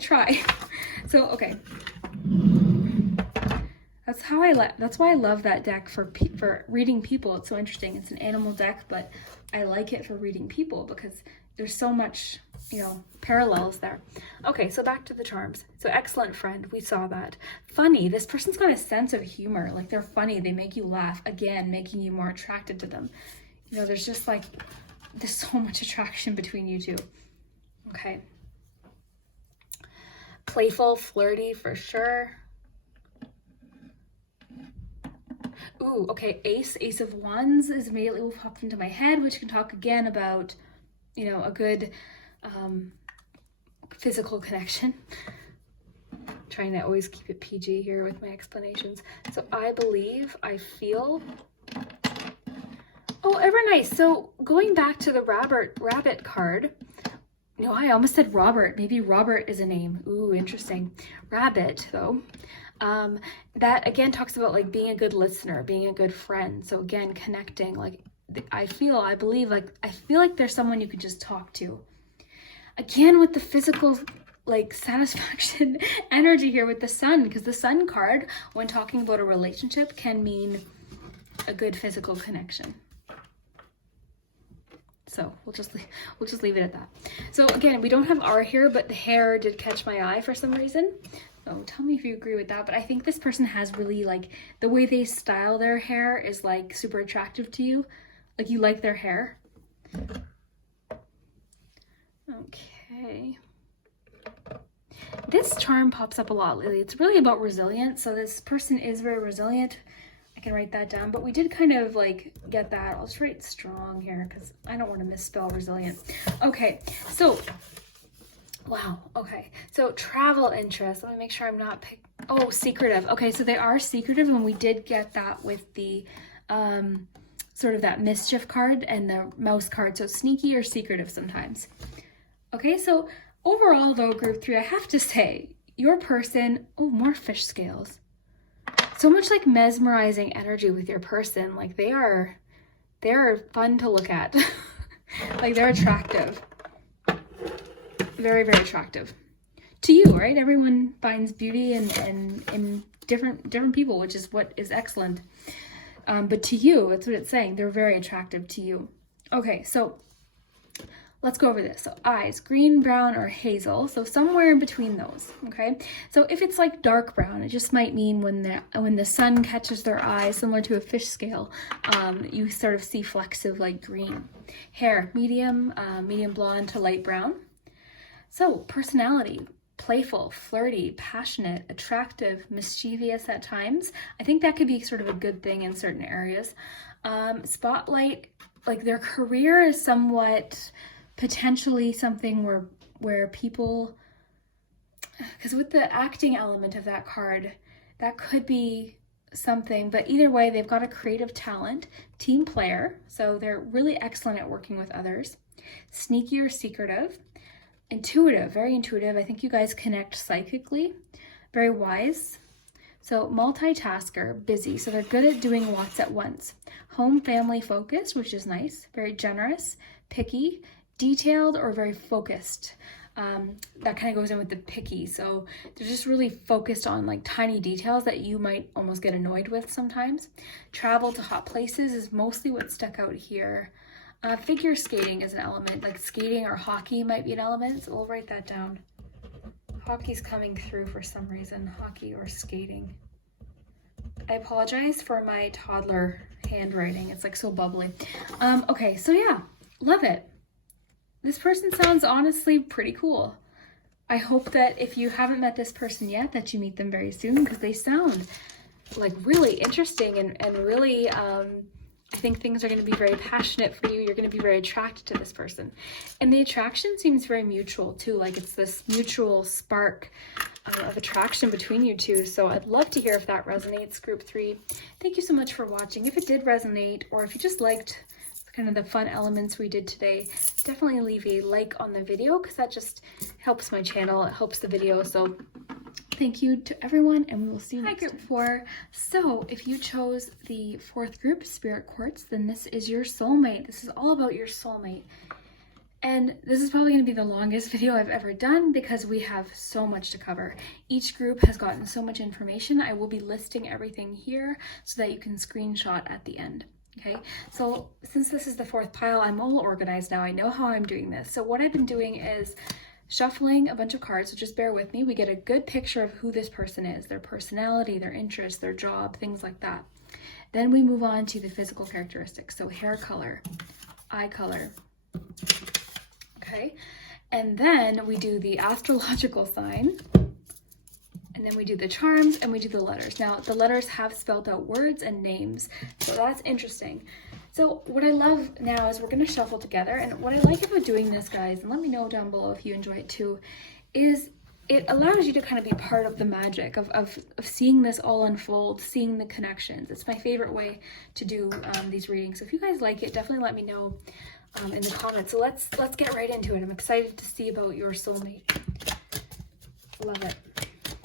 try. So, okay. That's why I love that deck for reading people. It's so interesting. It's an animal deck, but I like it for reading people because there's so much, you know, parallels there. Okay, so back to the charms. So excellent friend, we saw that. Funny, this person's got a sense of humor. Like they're funny, they make you laugh, again, making you more attracted to them. You know, there's just like, there's so much attraction between you two. Okay. Playful, flirty for sure. Ooh, okay, Ace of Wands is immediately will pop into my head, which can talk again about, you know, a good physical connection. Trying to always keep it PG here with my explanations. So I feel, oh, ever nice. So going back to the rabbit card, no, I almost said Robert. Maybe Robert is a name. Ooh, interesting. Rabbit, though. That again talks about like being a good listener, being a good friend. So again, connecting. Like I feel like there's someone you could just talk to. Again, with the physical like satisfaction energy here with the Sun, because the Sun card, when talking about a relationship, can mean a good physical connection. So we'll just leave it at that. So again, we don't have R here, but the hair did catch my eye for some reason. So tell me if you agree with that. But I think this person has really like, the way they style their hair is like super attractive to you. Like you like their hair. Okay. This charm pops up a lot lately. It's really about resilience. So this person is very resilient. I can write that down, but we did kind of like get that. I'll just write strong here because I don't want to misspell resilient. Okay, so, wow, okay. So travel interest, let me make sure I'm not secretive. Okay, so they are secretive, and we did get that with the sort of that mischief card and the mouse card. So sneaky or secretive sometimes. Okay, so overall though, group 3, I have to say, your person, oh, more fish scales. So much like mesmerizing energy with your person. Like they're fun to look at. Like they're attractive. Very, very attractive. To you, right? Everyone finds beauty in different people, which is what is excellent. But to you, that's what it's saying. They're very attractive to you. Okay, so let's go over this. So eyes, green, brown, or hazel. So somewhere in between those, okay? So if it's like dark brown, it just might mean when the sun catches their eye, similar to a fish scale, you sort of see flecks of like green. Hair, medium blonde to light brown. So personality, playful, flirty, passionate, attractive, mischievous at times. I think that could be sort of a good thing in certain areas. Spotlight, like their career is somewhat potentially something where people, because with the acting element of that card, that could be something, but either way, they've got a creative talent, team player, so they're really excellent at working with others, sneaky or secretive, intuitive, very intuitive. I think you guys connect psychically, very wise. So multitasker, busy, so they're good at doing lots at once. Home family focused, which is nice, very generous, picky, detailed, or very focused. That kind of goes in with the picky. So they're just really focused on like tiny details that you might almost get annoyed with sometimes. Travel to hot places is mostly what stuck out here. Figure skating is an element, like skating or hockey might be an element, so we'll write that down. Hockey's coming through for some reason, hockey or skating. I apologize for my toddler handwriting, it's like so bubbly. Okay, so yeah, love it. This person sounds honestly pretty cool. I hope that if you haven't met this person yet, that you meet them very soon, because they sound like really interesting and really, I think things are going to be very passionate for you. You're going to be very attracted to this person. And the attraction seems very mutual too. Like it's this mutual spark of attraction between you two. So I'd love to hear if that resonates, group 3. Thank you so much for watching. If it did resonate, or if you just liked kind of the fun elements we did today, definitely leave a like on the video, because that just helps my channel. It helps the video. So thank you to everyone, and we will see you next time. Hi, group 4. So if you chose the 4th group, Spirit Quartz, then this is your soulmate. This is all about your soulmate. And this is probably going to be the longest video I've ever done, because we have so much to cover. Each group has gotten so much information. I will be listing everything here so that you can screenshot at the end. Okay, so since this is the 4th pile, I'm all organized now. I know how I'm doing this. So what I've been doing is shuffling a bunch of cards, so just bear with me. We get a good picture of who this person is, their personality, their interests, their job, things like that. Then we move on to the physical characteristics. So hair color, eye color, okay? And then we do the astrological sign, and then we do the charms, and we do the letters. Now, the letters have spelled out words and names, so that's interesting. So what I love now is we're going to shuffle together, and what I like about doing this, guys, and let me know down below if you enjoy it too, is it allows you to kind of be part of the magic of seeing this all unfold, seeing the connections. It's my favorite way to do these readings. So if you guys like it, definitely let me know in the comments. So let's get right into it. I'm excited to see about your soulmate. Love it.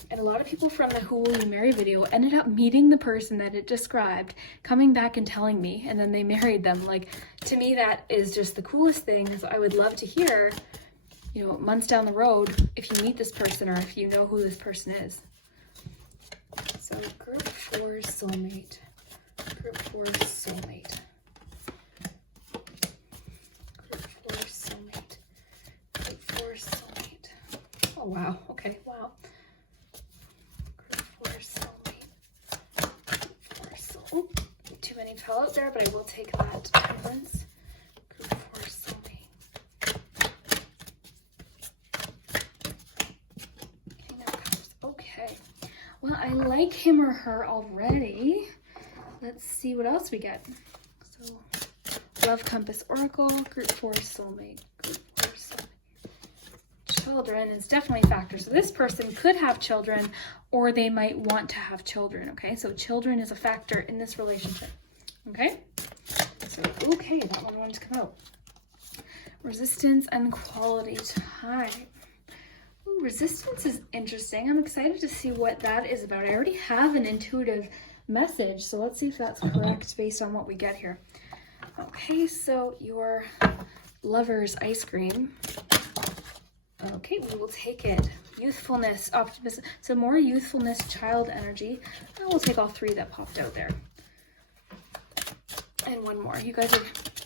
And a lot of people from the Who Will You Marry video ended up meeting the person that it described, coming back and telling me, and then they married them. Like, to me, that is just the coolest thing. So I would love to hear, you know, months down the road, if you meet this person or if you know who this person is. So group 4 soulmate. Group 4 soulmate. Group 4 soulmate. Group 4 soulmate. Oh, wow. Okay, wow. Too many fell out there, but I will take that difference. Group 4 soulmate. King of Cups. Okay. Well, I like him or her already. Let's see what else we get. So, Love Compass Oracle, Group 4 soulmate. Group 4 soulmate. Children is definitely a factor. So this person could have children, or they might want to have children, okay? So children is a factor in this relationship, okay? So, okay, that one wanted to come out. Resistance and quality time. Ooh, resistance is interesting. I'm excited to see what that is about. I already have an intuitive message, so let's see if that's correct based on what we get here. Okay, so your lover's ice cream. Okay, we will take it. Youthfulness, optimism. So more youthfulness, child energy. And we'll take all 3 that popped out there. And one more. You guys are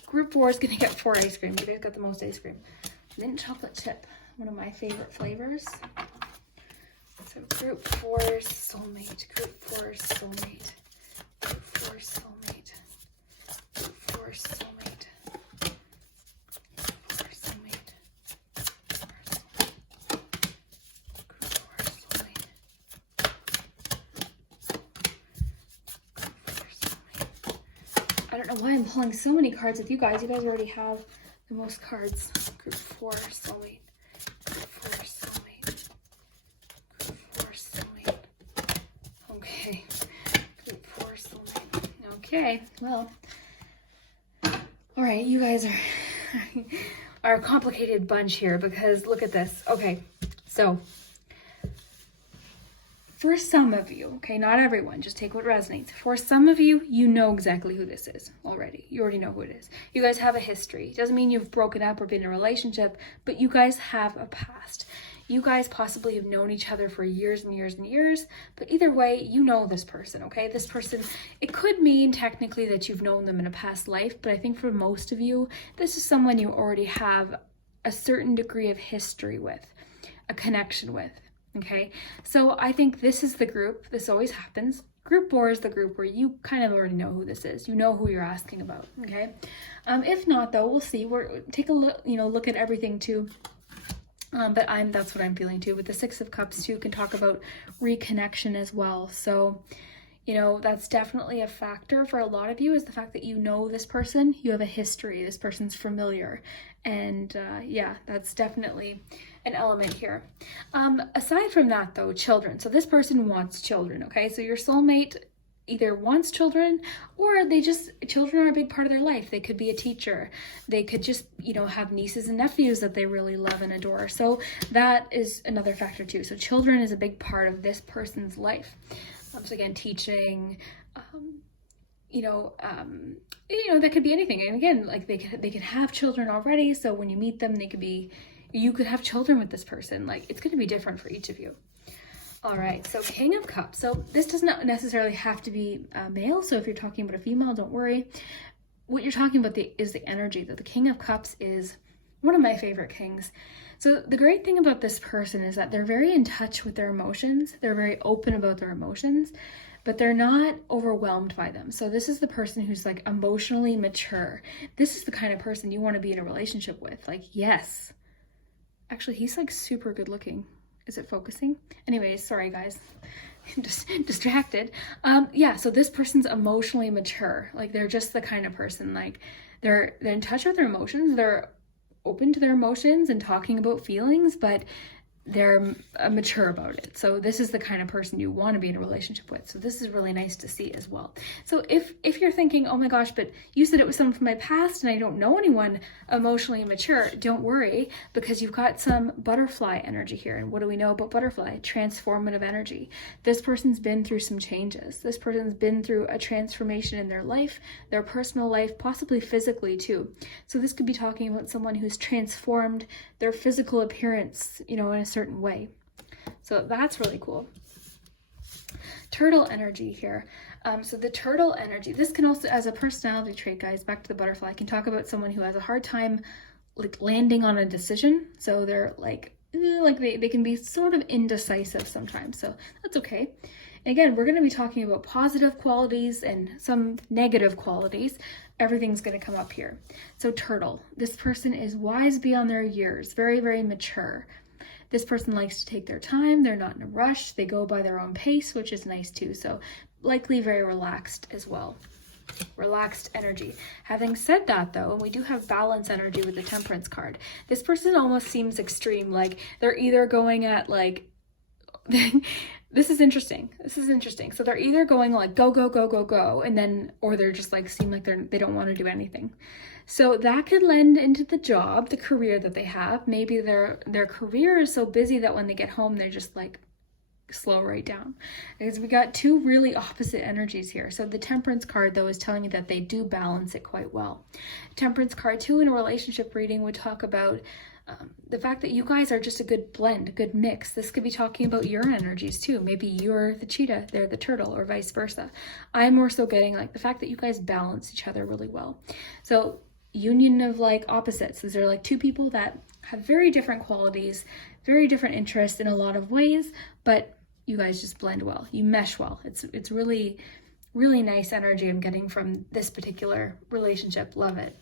Group 4 is gonna get 4 ice cream. You guys got the most ice cream. Mint chocolate chip, one of my favorite flavors. So group 4 soulmate, group 4 soulmate, group 4 soulmate, group 4 soulmate, group 4 soulmate, group 4 soulmate, group 4 soulmate. I don't know why I'm pulling so many cards with you guys. You guys already have the most cards. Group 4 soulmate, group 4 soulmate, group 4 soulmate. Okay, group 4 soulmate. Okay, well, all right, you guys are a complicated bunch here because look at this. Okay, so for some of you, okay, not everyone, just take what resonates. For some of you, you know exactly who this is already. You already know who it is. You guys have a history. Doesn't mean you've broken up or been in a relationship, but you guys have a past. You guys possibly have known each other for years and years and years, but either way, you know this person, okay? This person, it could mean technically that you've known them in a past life, but I think for most of you, this is someone you already have a certain degree of history with, a connection with. Okay, so I think this is the group. This always happens. Group 4 is the group where you kind of already know who this is. You know who you're asking about. Okay, if not though, we'll see. Take a look. Look at everything too. But that's what I'm feeling too. With the 6 of Cups too, can talk about reconnection as well. So, that's definitely a factor for a lot of you, is the fact that you know this person. You have a history. This person's familiar, and yeah, that's definitely an element here. Aside from that though, children. So this person wants children, okay? So your soulmate either wants children or children are a big part of their life. They could be a teacher. They could just, have nieces and nephews that they really love and adore. So that is another factor too. So children is a big part of this person's life. So again, teaching, that could be anything. And again, like they could have children already. So when you meet them, you could have children with this person. Like, it's going to be different for each of you. All right, so King of Cups. So this does not necessarily have to be male. So if you're talking about a female, don't worry. What you're talking about is the energy. That the King of Cups is one of my favorite kings. So the great thing about this person is that they're very in touch with their emotions. They're very open about their emotions, but they're not overwhelmed by them. So this is the person who's like emotionally mature. This is the kind of person you want to be in a relationship with. Like, yes. Actually, he's like super good looking. Is it focusing? Anyways, sorry guys. I'm just distracted. Yeah, so this person's emotionally mature. Like, they're just the kind of person, like they're in touch with their emotions. They're open to their emotions and talking about feelings, but they're mature about it. So this is the kind of person you want to be in a relationship with. So this is really nice to see as well. So if you're thinking, oh my gosh, but you said it was someone from my past and I don't know anyone emotionally mature, don't worry, because you've got some butterfly energy here. And what do we know about butterfly? Transformative energy. This person's been through some changes. This person's been through a transformation in their life, their personal life, possibly physically too. So this could be talking about someone who's transformed their physical appearance, in a certain way. So that's really cool. Turtle energy here. So the turtle energy, this can also, as a personality trait, guys, back to the butterfly, can talk about someone who has a hard time like landing on a decision. So they're like they can be sort of indecisive sometimes. So that's okay. Again, we're going to be talking about positive qualities and some negative qualities. Everything's going to come up here. So turtle, this person is wise beyond their years, very, very mature. This person likes to take their time. They're not in a rush. They go by their own pace, which is nice too. So likely very relaxed as well. Relaxed energy. Having said that though, and we do have balance energy with the Temperance card, this person almost seems extreme. Like they're either going at like, this is interesting. So they're either going like go, go, go, go, go, and then, or they're just like seem like they don't want to do anything. So that could lend into the job, the career that they have. Maybe their career is so busy that when they get home, they're just like slow right down. Because we got two really opposite energies here. So the Temperance card though is telling me that they do balance it quite well. Temperance card too in a relationship reading would talk about the fact that you guys are just a good blend, a good mix. This could be talking about your energies too. Maybe you're the cheetah, they're the turtle, or vice versa. I'm more so getting like the fact that you guys balance each other really well. So union of like opposites. These are like two people that have very different qualities, very different interests in a lot of ways, but you guys just blend well. You mesh well. It's really, really nice energy I'm getting from this particular relationship. Love it.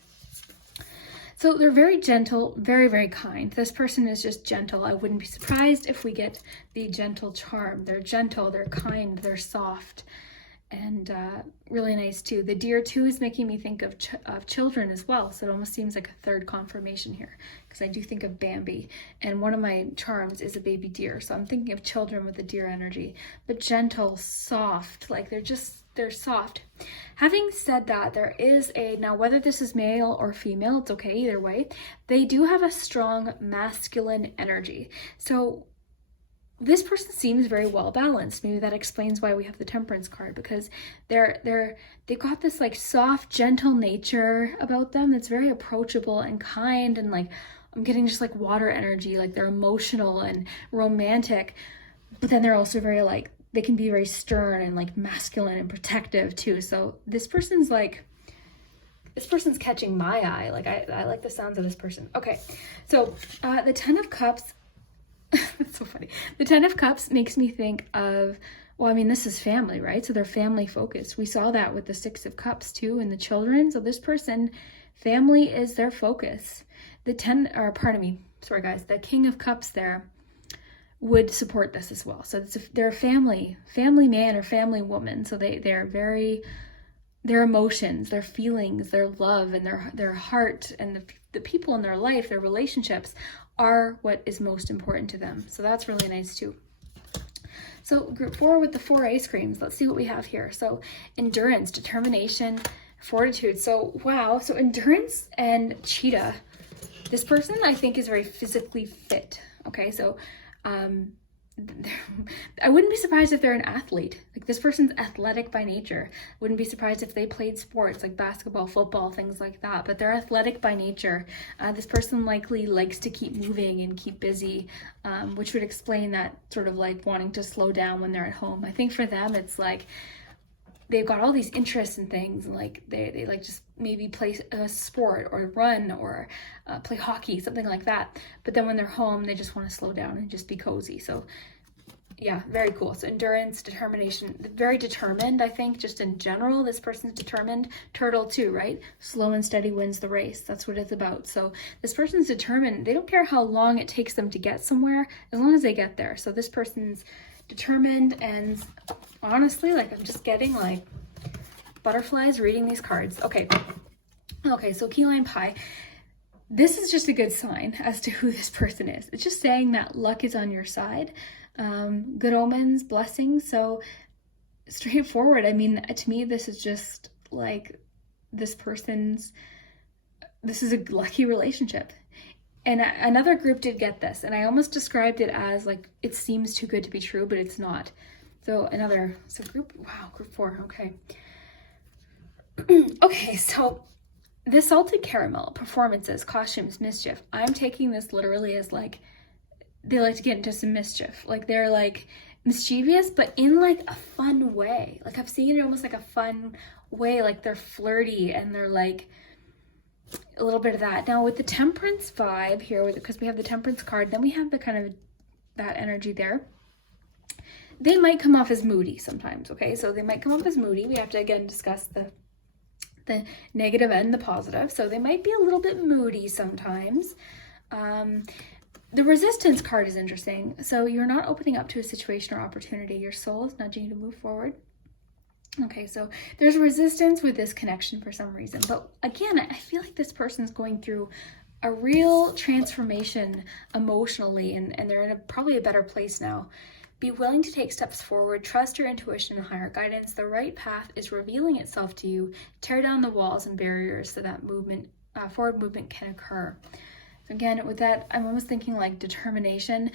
So they're very gentle, very, very kind. This person is just gentle. I wouldn't be surprised if we get the gentle charm. They're gentle, they're kind, they're soft, and really nice too. The deer too is making me think of children as well. So it almost seems like a third confirmation here, because I do think of Bambi, and one of my charms is a baby deer. So I'm thinking of children with the deer energy, but gentle, soft, like they're soft. Having said that, there is now whether this is male or female, it's okay either way, they do have a strong masculine energy. So this person seems very well balanced. Maybe that explains why we have the Temperance card, because they've got this like soft, gentle nature about them that's very approachable and kind, and like I'm getting just like water energy, like they're emotional and romantic, but then they're also very like, they can be very stern and like masculine and protective too. So this person's catching my eye. Like I like the sounds of this person. Okay, so the 10 of Cups, that's so funny. The 10 of Cups makes me think of, well, I mean, this is family, right? So they're family focused. We saw that with the 6 of Cups too, and the children. So this person, family is their focus. The the King of Cups there would support this as well. So they're a family man or family woman. So their emotions, their feelings, their love, and their heart, and the people in their life, their relationships are what is most important to them. So that's really nice too. So group 4 with the 4 ice creams. Let's see what we have here. So endurance, determination, fortitude. So wow. So endurance and cheetah. This person I think is very physically fit. Okay. So I wouldn't be surprised if they're an athlete. Like this person's athletic by nature. Wouldn't be surprised if they played sports like basketball, football, things like that, but they're athletic by nature. This person likely likes to keep moving and keep busy, which would explain that sort of like wanting to slow down when they're at home. I think for them, it's like they've got all these interests and things, and like they like just maybe play a sport or run or play hockey, something like that. But then when they're home, they just want to slow down and just be cozy. So yeah, very cool. So endurance, determination, very determined. I think just in general, this person's determined. Turtle too, right? Slow and steady wins the race. That's what it's about. So this person's determined. They don't care how long it takes them to get somewhere, as long as they get there. So this person's determined, and honestly, like I'm just getting like butterflies reading these cards. Okay, so key lime pie. This is just a good sign as to who this person is. It's just saying that luck is on your side. Good omens, blessings. So straightforward. I mean, to me, this is just like this is a lucky relationship. And another group did get this, and I almost described it as like, it seems too good to be true, but it's not. So group 4, okay. Okay, so the salted caramel, performances, costumes, mischief. I'm taking this literally as like, they like to get into some mischief. Like they're like mischievous, but in like a fun way. Like I've seen it almost like a fun way, like they're flirty and they're like, a little bit of that. Now with the Temperance vibe here, because we have the Temperance card, then we have the kind of that energy there. They might come off as moody sometimes, okay? So they might come off as moody. We have to again discuss the negative and the positive. So they might be a little bit moody sometimes. The Resistance card is interesting. So you're not opening up to a situation or opportunity. Your soul is nudging you to move forward. Okay, so there's resistance with this connection for some reason. But again, I feel like this person's going through a real transformation emotionally, and they're in probably a better place now. Be willing to take steps forward. Trust your intuition and higher guidance. The right path is revealing itself to you. Tear down the walls and barriers so that forward movement can occur. So again, with that, I'm almost thinking like determination.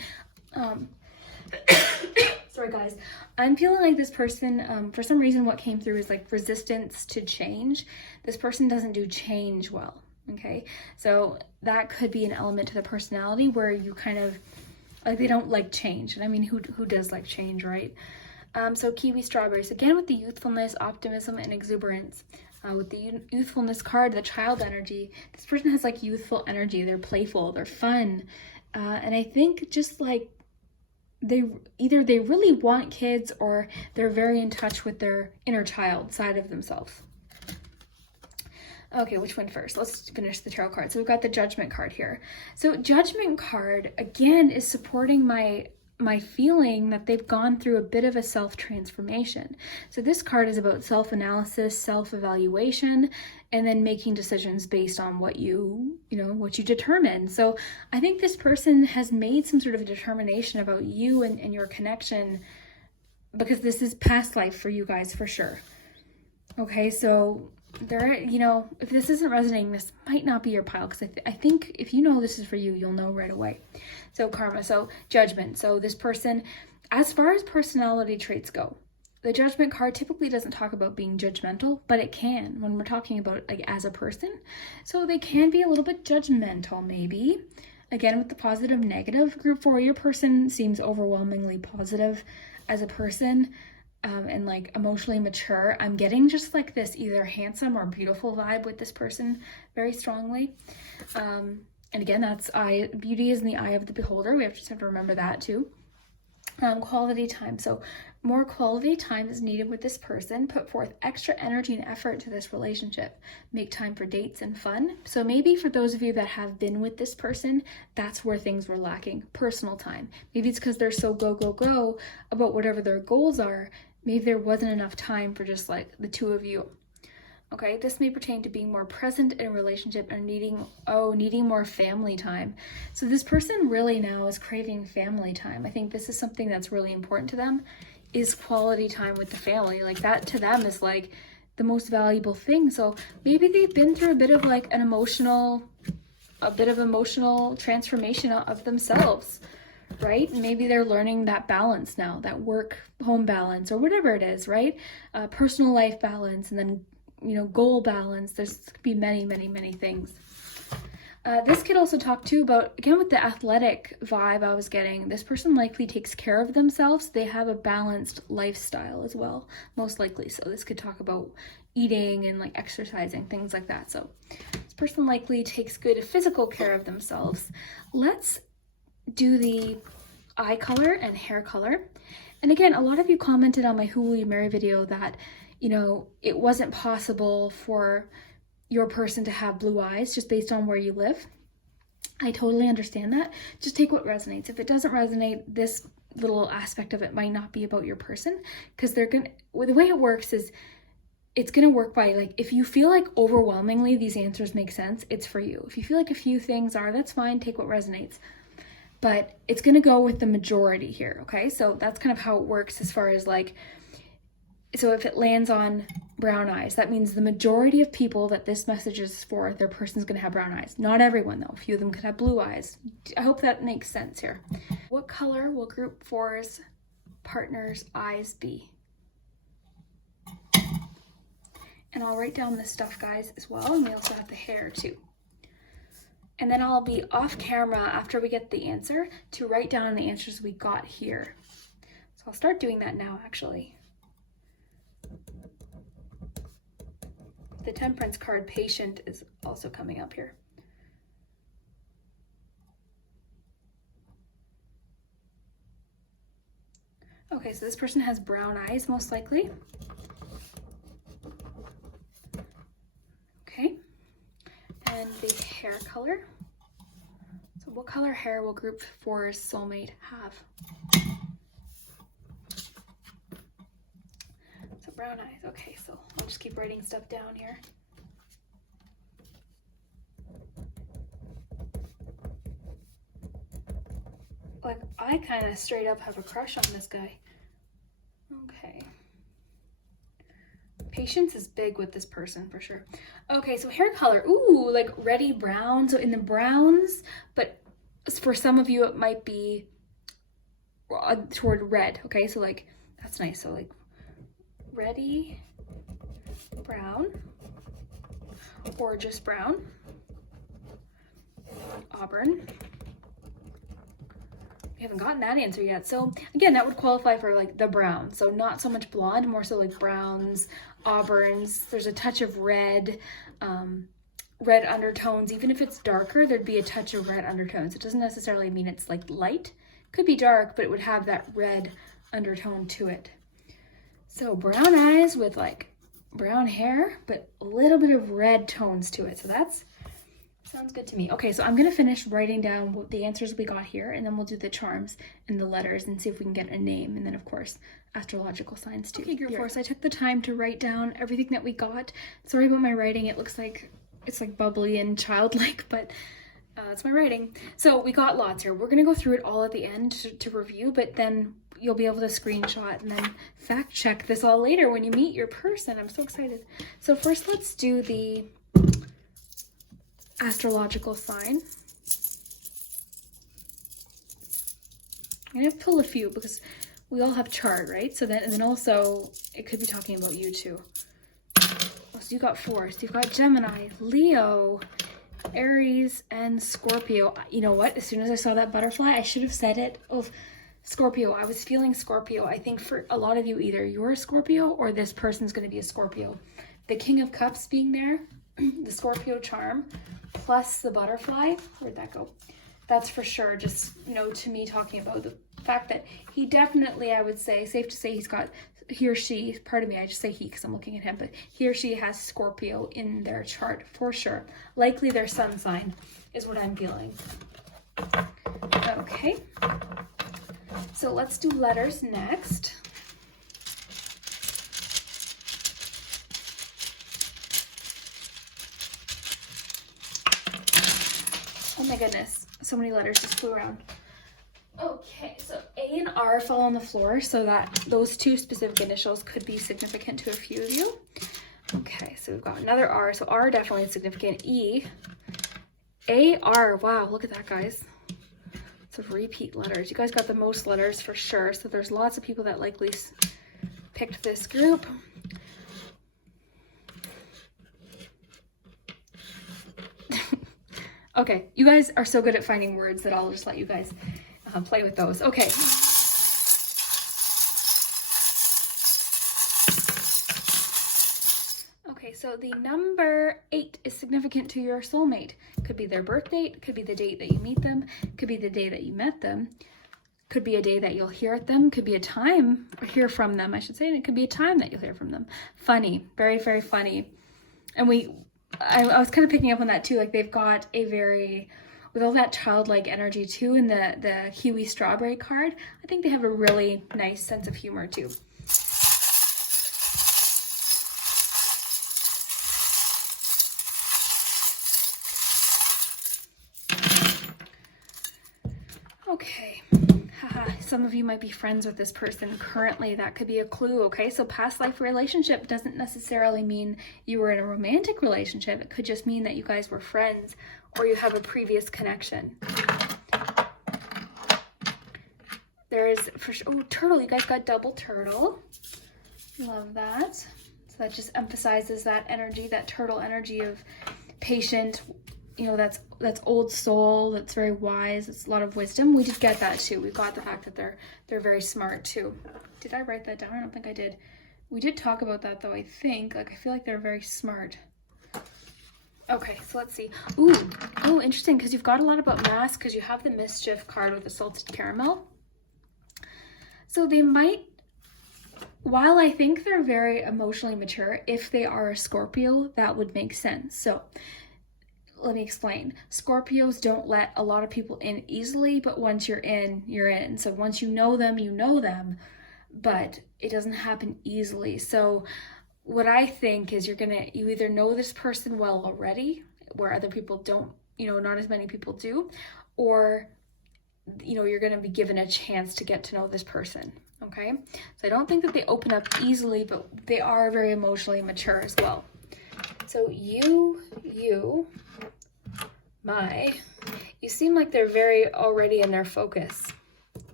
Sorry guys, I'm feeling like this person, for some reason what came through is like resistance to change. This person doesn't do change well, okay? So that could be an element to the personality where you kind of, like they don't like change. And I mean, who does like change, right? So kiwi strawberries, again with the youthfulness, optimism, and exuberance. With the youthfulness card, the child energy, this person has like youthful energy. They're playful, they're fun. And I think just like they really want kids, or they're very in touch with their inner child side of themselves. Okay, which one first? Let's finish the tarot card. So we've got the Judgment card here. So Judgment card, again, is supporting my feeling that they've gone through a bit of a self-transformation. So this card is about self-analysis, self-evaluation, and then making decisions based on what you determine. So I think this person has made some sort of a determination about you and your connection, because this is past life for you guys for sure. Okay, so there, if this isn't resonating, this might not be your pile, because I think if you know this is for you, you'll know right away. So karma, so Judgment. So this person, as far as personality traits go, the Judgment card typically doesn't talk about being judgmental, but it can when we're talking about like as a person. So they can be a little bit judgmental, maybe. Again, with the positive, negative. Group 4, your person seems overwhelmingly positive as a person. And like emotionally mature. I'm getting just like this either handsome or beautiful vibe with this person very strongly. And again, that's beauty is in the eye of the beholder. We have to remember that too. Quality time. So more quality time is needed with this person. Put forth extra energy and effort to this relationship. Make time for dates and fun. So maybe for those of you that have been with this person, that's where things were lacking. Personal time. Maybe it's because they're so go about whatever their goals are. Maybe there wasn't enough time for just like the two of you. Okay, this may pertain to being more present in a relationship and needing more family time. So this person really now is craving family time. I think this is something that's really important to them, is quality time with the family. Like that to them is like the most valuable thing. So maybe they've been through a bit of emotional transformation of themselves, right? Maybe they're learning that balance now, that work-home balance, or whatever it is, right? Personal life balance, and then goal balance. There's could be many things. This could also talk too about, again, with the athletic vibe I was getting, this person likely takes care of themselves. They have a balanced lifestyle as well, most likely. So this could talk about eating and like exercising, things like that. So this person likely takes good physical care of themselves. Let's do the eye color and hair color. And again, a lot of you commented on my Who Will You Marry video that it wasn't possible for your person to have blue eyes just based on where you live. I totally understand that. Just take what resonates. If it doesn't resonate, this little aspect of it might not be about your person, because the way it works is it's going to work by like, if you feel like overwhelmingly these answers make sense, it's for you. If you feel like a few things are, that's fine, take what resonates. But it's going to go with the majority here, okay? So that's kind of how it works as far as like, so if it lands on brown eyes, that means the majority of people that this message is for, their person's going to have brown eyes. Not everyone though. A few of them could have blue eyes. I hope that makes sense here. What color will group 4's partner's eyes be? And I'll write down this stuff, guys, as well. And we also have the hair too. And then I'll be off camera after we get the answer to write down the answers we got here. So I'll start doing that now, actually. The Temperance card, Patient, is also coming up here. Okay, so this person has brown eyes, most likely. Okay, and the hair color. So what color hair will group 4's soulmate have? So brown eyes. Okay, so I'll just keep writing stuff down here. Like, I kind of straight up have a crush on this guy. Okay. Patience is big with this person for sure. Okay, so hair color. Ooh, like reddy brown. So in the browns, but for some of you it might be toward red. Okay, so like that's nice. So like reddy brown or just brown. Auburn. we haven't gotten that answer yet. So again, that would qualify for like the brown. So not so much blonde, more so like browns, auburns. There's a touch of red, red undertones. Even if it's darker, there'd be a touch of red undertones. It doesn't necessarily mean it's like light. Could be dark, but it would have that red undertone to it. So brown eyes with like brown hair, but a little bit of red tones to it. So that's sounds good to me. Okay, so I'm gonna finish writing down what the answers we got here, and then we'll do the charms and the letters and see if we can get a name, and then of course astrological signs too. Okay, group 4. So I took the time to write down everything that we got. Sorry about my writing. It looks like it's like bubbly and childlike, but that's my writing. So we got lots here. We're gonna go through it all at the end to review, but then you'll be able to screenshot and then fact check this all later when you meet your person. I'm so excited. So first, let's do the astrological sign. I'm gonna pull a few because we all have chart, right? So then, and then also it could be talking about you too. Oh, so you got 4. So you've got Gemini, Leo, Aries, and Scorpio. You know what? As soon as I saw that butterfly, I should have said it. Oh, Scorpio. I was feeling Scorpio. I think for a lot of you, either you're a Scorpio or this person's going to be a Scorpio. The King of Cups being there, the Scorpio charm, plus the butterfly. Where'd that go? That's for sure just, you know, to me talking about the fact that he definitely, I would say, safe to say he's got, he or she, pardon me, I just say he because I'm looking at him, but he or she has Scorpio in their chart for sure. Likely their sun sign is what I'm feeling. Okay. So let's do letters next. Oh my goodness, so many letters just flew around. Okay, so A and R fell on the floor, so that those 2 specific initials could be significant to a few of you. Okay, so we've got another R, so R definitely is significant. E, A, R, wow, look at that, guys. It's a repeat letters. You guys got the most letters for sure, so there's lots of people that likely picked this group. Okay, you guys are so good at finding words that I'll just let you guys play with those. Okay. Okay, so the number 8 is significant to your soulmate. Could be their birth date, could be the date that you meet them, could be the day that you met them, could be a day that you'll hear at them, could be a time, or hear from them, I should say, and it could be a time that you'll hear from them. Funny, very, very funny. And I was kind of picking up on that too, like they've got a very, with all that childlike energy too, in the Kiwi Strawberry card, I think they have a really nice sense of humor too. Okay, haha, some of you might be friends with this person currently. That could be a clue, okay? So past life relationship doesn't necessarily mean you were in a romantic relationship. It could just mean that you guys were friends or you have a previous connection. There's, for sure, oh, turtle, you guys got double turtle. Love that. So that just emphasizes that energy, that turtle energy of patient, you know, that's old soul, that's very wise, it's a lot of wisdom. We did get that too. We got the fact that they're very smart too. Did I write that down? I don't think I did. We did talk about that though, I think. Like, I feel like they're very smart. Okay, so let's see. Ooh, oh, interesting, because you've got a lot about mask, because you have the mischief card with the salted caramel. So they might, while I think they're very emotionally mature, if they are a Scorpio, that would make sense. So let me explain. Scorpios don't let a lot of people in easily, but once you're in, you're in. So once you know them, but it doesn't happen easily. So what I think is you either know this person well already, where other people don't, you know, not as many people do, or, you know, you're going to be given a chance to get to know this person. Okay. So I don't think that they open up easily, but they are very emotionally mature as well. So you seem like they're very already in their focus.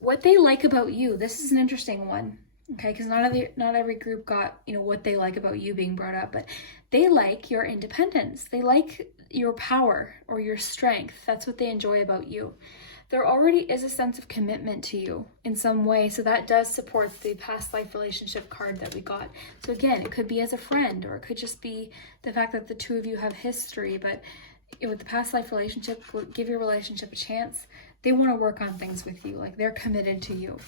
What they like about you, this is an interesting one, okay? Because not every group got, you know, what they like about you being brought up, but they like your independence. They like your power or your strength. That's what they enjoy about you. there already is a sense of commitment to you in some way. So that does support the past life relationship card that we got. So again, it could be as a friend, or it could just be the fact that the two of you have history, but with the past life relationship, give your relationship a chance. They want to work on things with you, like they're committed to you.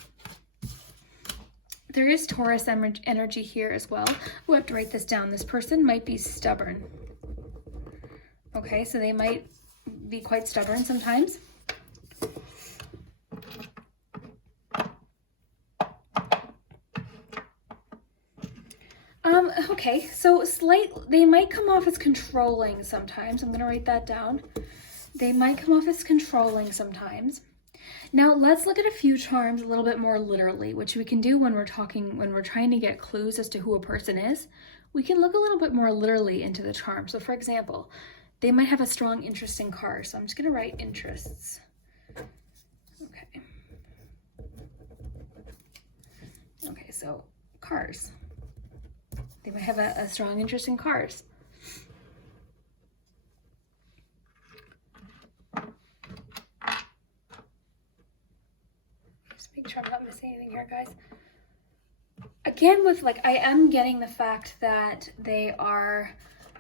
There is Taurus energy here as well. We'll have to write this down. This person might be stubborn. Okay, so they might be quite stubborn sometimes. Okay, so they might come off as controlling sometimes. I'm going to write that down. They might come off as controlling sometimes. Now let's look at a few charms a little bit more literally, which we can do when we're trying to get clues as to who a person is. We can look a little bit more literally into the charm. So for example, they might have a strong interest in cars. So I'm just going to write interests. Okay. Okay, so cars. They might have a strong interest in cars. Just make sure I'm not missing anything here, guys. Again, I am getting the fact that they are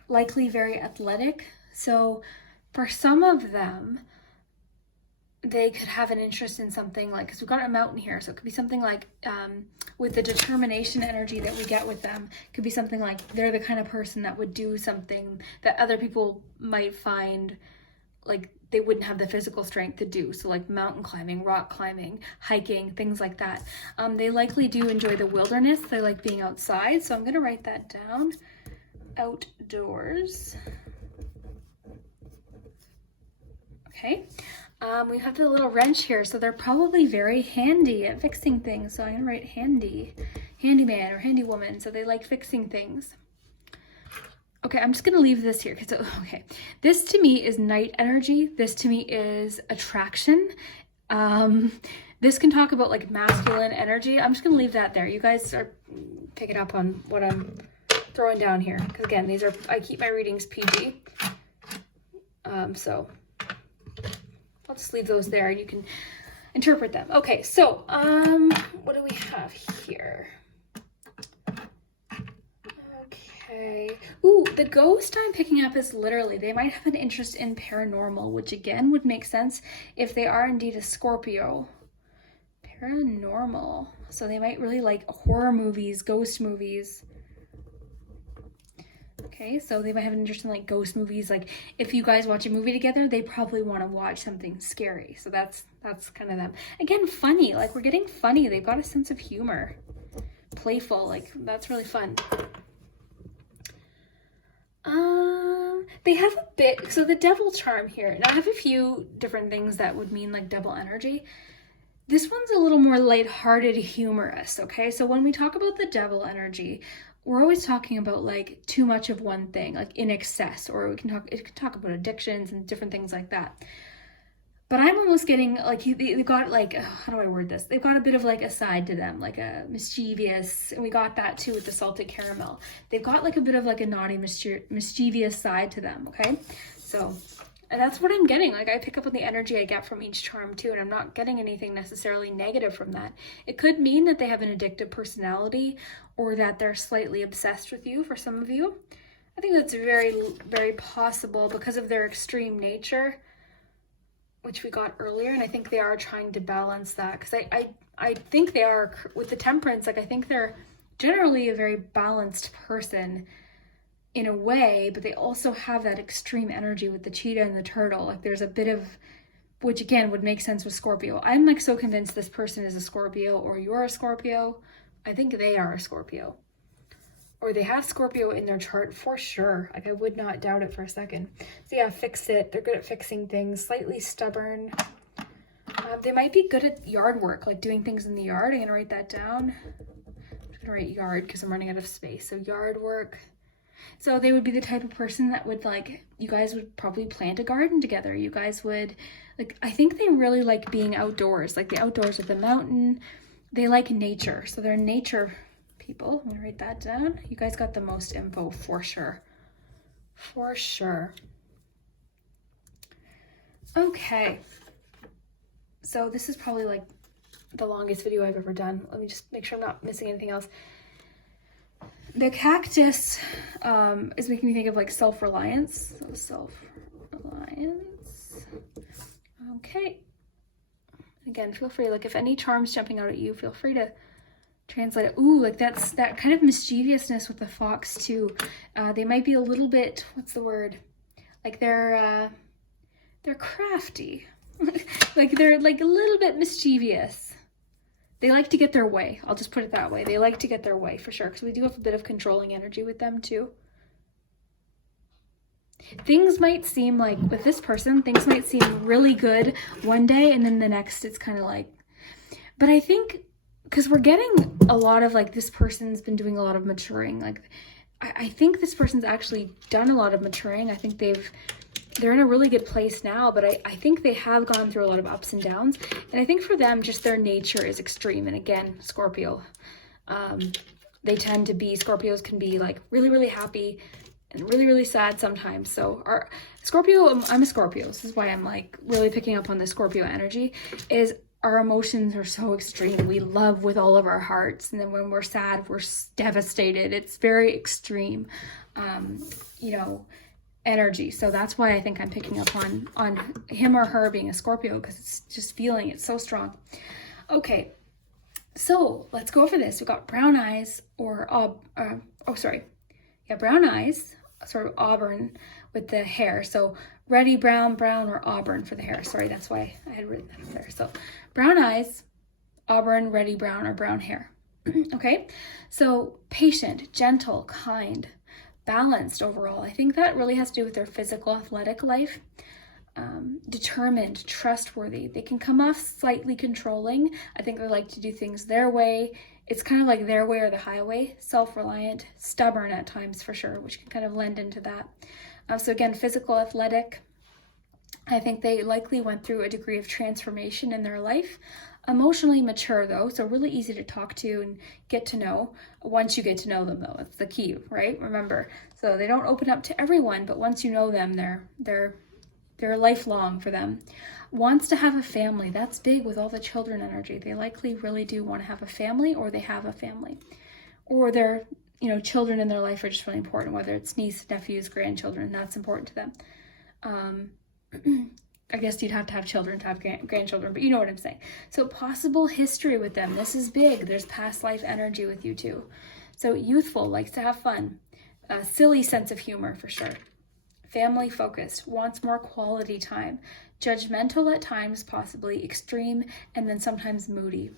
likely very athletic. So for some of them, they could have an interest in something like, because we've got a mountain here, so it could be something like, with the determination energy that we get with them, it could be something like they're the kind of person that would do something that other people might find like they wouldn't have the physical strength to do. So like mountain climbing, rock climbing, hiking, things like that. They likely do enjoy the wilderness. They like being outside. So I'm going to write that down. Outdoors. Okay. We have the little wrench here, so they're probably very handy at fixing things. So I'm gonna write handyman or handywoman. So they like fixing things. Okay, I'm just gonna leave this here because okay, this to me is night energy. This to me is attraction. This can talk about like masculine energy. I'm just gonna leave that there. You guys are picking up on what I'm throwing down here because again, I keep my readings PG. So I'll just leave those there and you can interpret them. Okay, so what do we have here? Okay. Ooh, the ghost I'm picking up is literally, they might have an interest in paranormal, which again would make sense if they are indeed a Scorpio. Paranormal. So they might really like horror movies, ghost movies. Okay, so they might have an interest in like ghost movies. Like if you guys watch a movie together, they probably want to watch something scary. So that's kind of them. Again, funny, like we're getting funny. They've got a sense of humor. Playful, like that's really fun. They have a bit, so the devil charm here. Now I have a few different things that would mean like double energy. This one's a little more lighthearted, humorous, okay? So when we talk about the devil energy, we're always talking about like too much of one thing, like in excess, or it can talk about addictions and different things like that. But I'm almost getting like they've got like, how do I word this? They've got a bit of like a side to them, like a mischievous, and we got that too with the salted caramel. They've got like a bit of like a naughty, mischievous side to them, okay? So, and that's what I'm getting. Like I pick up on the energy I get from each charm too, and I'm not getting anything necessarily negative from that. It could mean that they have an addictive personality or that they're slightly obsessed with you for some of you. I think that's very, very possible because of their extreme nature, which we got earlier, and I think they are trying to balance that because I think they are with the temperance, like I think they're generally a very balanced person in a way, but they also have that extreme energy with the cheetah and the turtle. Like there's a bit of, which again would make sense with Scorpio. I'm like so convinced this person is a Scorpio or you're a Scorpio. I think they are a Scorpio. Or they have Scorpio in their chart for sure. Like I would not doubt it for a second. So yeah, fix it. They're good at fixing things. Slightly stubborn. They might be good at yard work, like doing things in the yard. I'm gonna write that down. I'm just gonna write yard because I'm running out of space. So yard work. So they would be the type of person that would like, you guys would probably plant a garden together. You guys would like, I think they really like being outdoors, like the outdoors at the mountain. They like nature. So they're nature people. I'm gonna write that down. You guys got the most info for sure. For sure. Okay. So this is probably like the longest video I've ever done. Let me just make sure I'm not missing anything else. The cactus is making me think of like self-reliance. So self-reliance. Okay. Again, feel free, like if any charm's jumping out at you, feel free to translate it. Ooh, like that's that kind of mischievousness with the fox too. They might be a little bit, what's the word? Like they're crafty. Like they're like a little bit mischievous. They like to get their way. I'll just put it that way. They like to get their way for sure, because we do have a bit of controlling energy with them too. Things might seem like, with this person, things might seem really good one day and then the next it's kind of like, but I think because we're getting a lot of like, this person's been doing a lot of maturing. Like I think this person's actually done a lot of maturing. I think they're in a really good place now, but I think they have gone through a lot of ups and downs. And I think for them, just their nature is extreme. And again, Scorpio, they tend to be, Scorpios can be like really, really happy and really, really sad sometimes. So our Scorpio, I'm a Scorpio. This is why I'm like really picking up on the Scorpio energy, is our emotions are so extreme. We love with all of our hearts. And then when we're sad, we're devastated. It's very extreme, you know, energy. So that's why I think I'm picking up on him or her being a Scorpio, because it's just feeling it so strong. Okay, so let's go over this. We got brown eyes or brown eyes, sort of auburn with the hair. So reddy brown, or auburn for the hair. Sorry, that's why I had written that up there. So brown eyes, auburn, reddy brown, or brown hair. Okay, so patient, gentle, kind, balanced overall. I think that really has to do with their physical athletic life. Determined, trustworthy. They can come off slightly controlling. I think they like to do things their way. It's kind of like their way or the highway. Self-reliant, stubborn at times for sure, which can kind of lend into that. So again, physical, athletic. I think they likely went through a degree of transformation in their life. Emotionally mature though, so really easy to talk to and get to know. Once you get to know them though, that's the key, right? Remember, so they don't open up to everyone, but once you know them, they're lifelong for them. Wants to have a family. That's big with all the children energy. They likely really do want to have a family, or they have a family, or their, you know, children in their life are just really important, whether it's nieces, nephews, grandchildren. That's important to them. I guess you'd have to have children to have grandchildren, but you know what I'm saying. So possible history with them. This is big. There's past life energy with you too. So youthful, likes to have fun. Silly sense of humor for sure. Family focused, wants more quality time. Judgmental at times, possibly extreme, and then sometimes moody.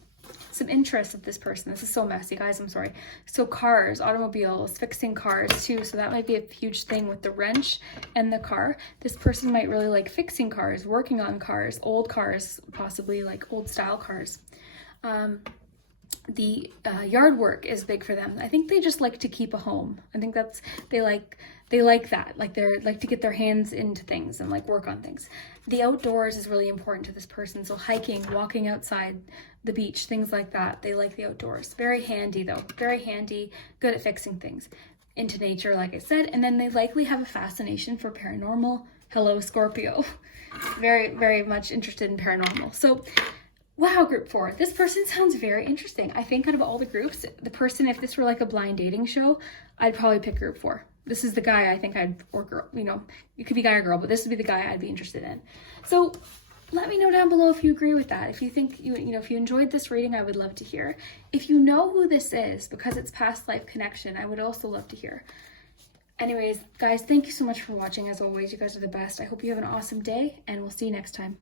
Some interest of this person. This is so messy, guys, I'm sorry. So cars, automobiles, fixing cars too. So that might be a huge thing with the wrench and the car. This person might really like fixing cars, working on cars, old cars, possibly like old style cars. The yard work is big for them. I think they just like to keep a home. I think that's, they like that. Like they like to get their hands into things and like work on things. The outdoors is really important to this person. So hiking, walking outside, the beach, things like that. They like the outdoors. Very handy though. Very handy, good at fixing things. Into nature, like I said. And then they likely have a fascination for paranormal. Hello, Scorpio. Very, very much interested in paranormal. So wow, group 4. This person sounds very interesting. I think out of all the groups, the person, if this were like a blind dating show, I'd probably pick group 4. This is the guy I think or girl, you know, it could be guy or girl, but this would be the guy I'd be interested in. So let me know down below if you agree with that. If you think, you know, if you enjoyed this reading, I would love to hear. If you know who this is, because it's past life connection, I would also love to hear. Anyways, guys, thank you so much for watching. As always, you guys are the best. I hope you have an awesome day, and we'll see you next time.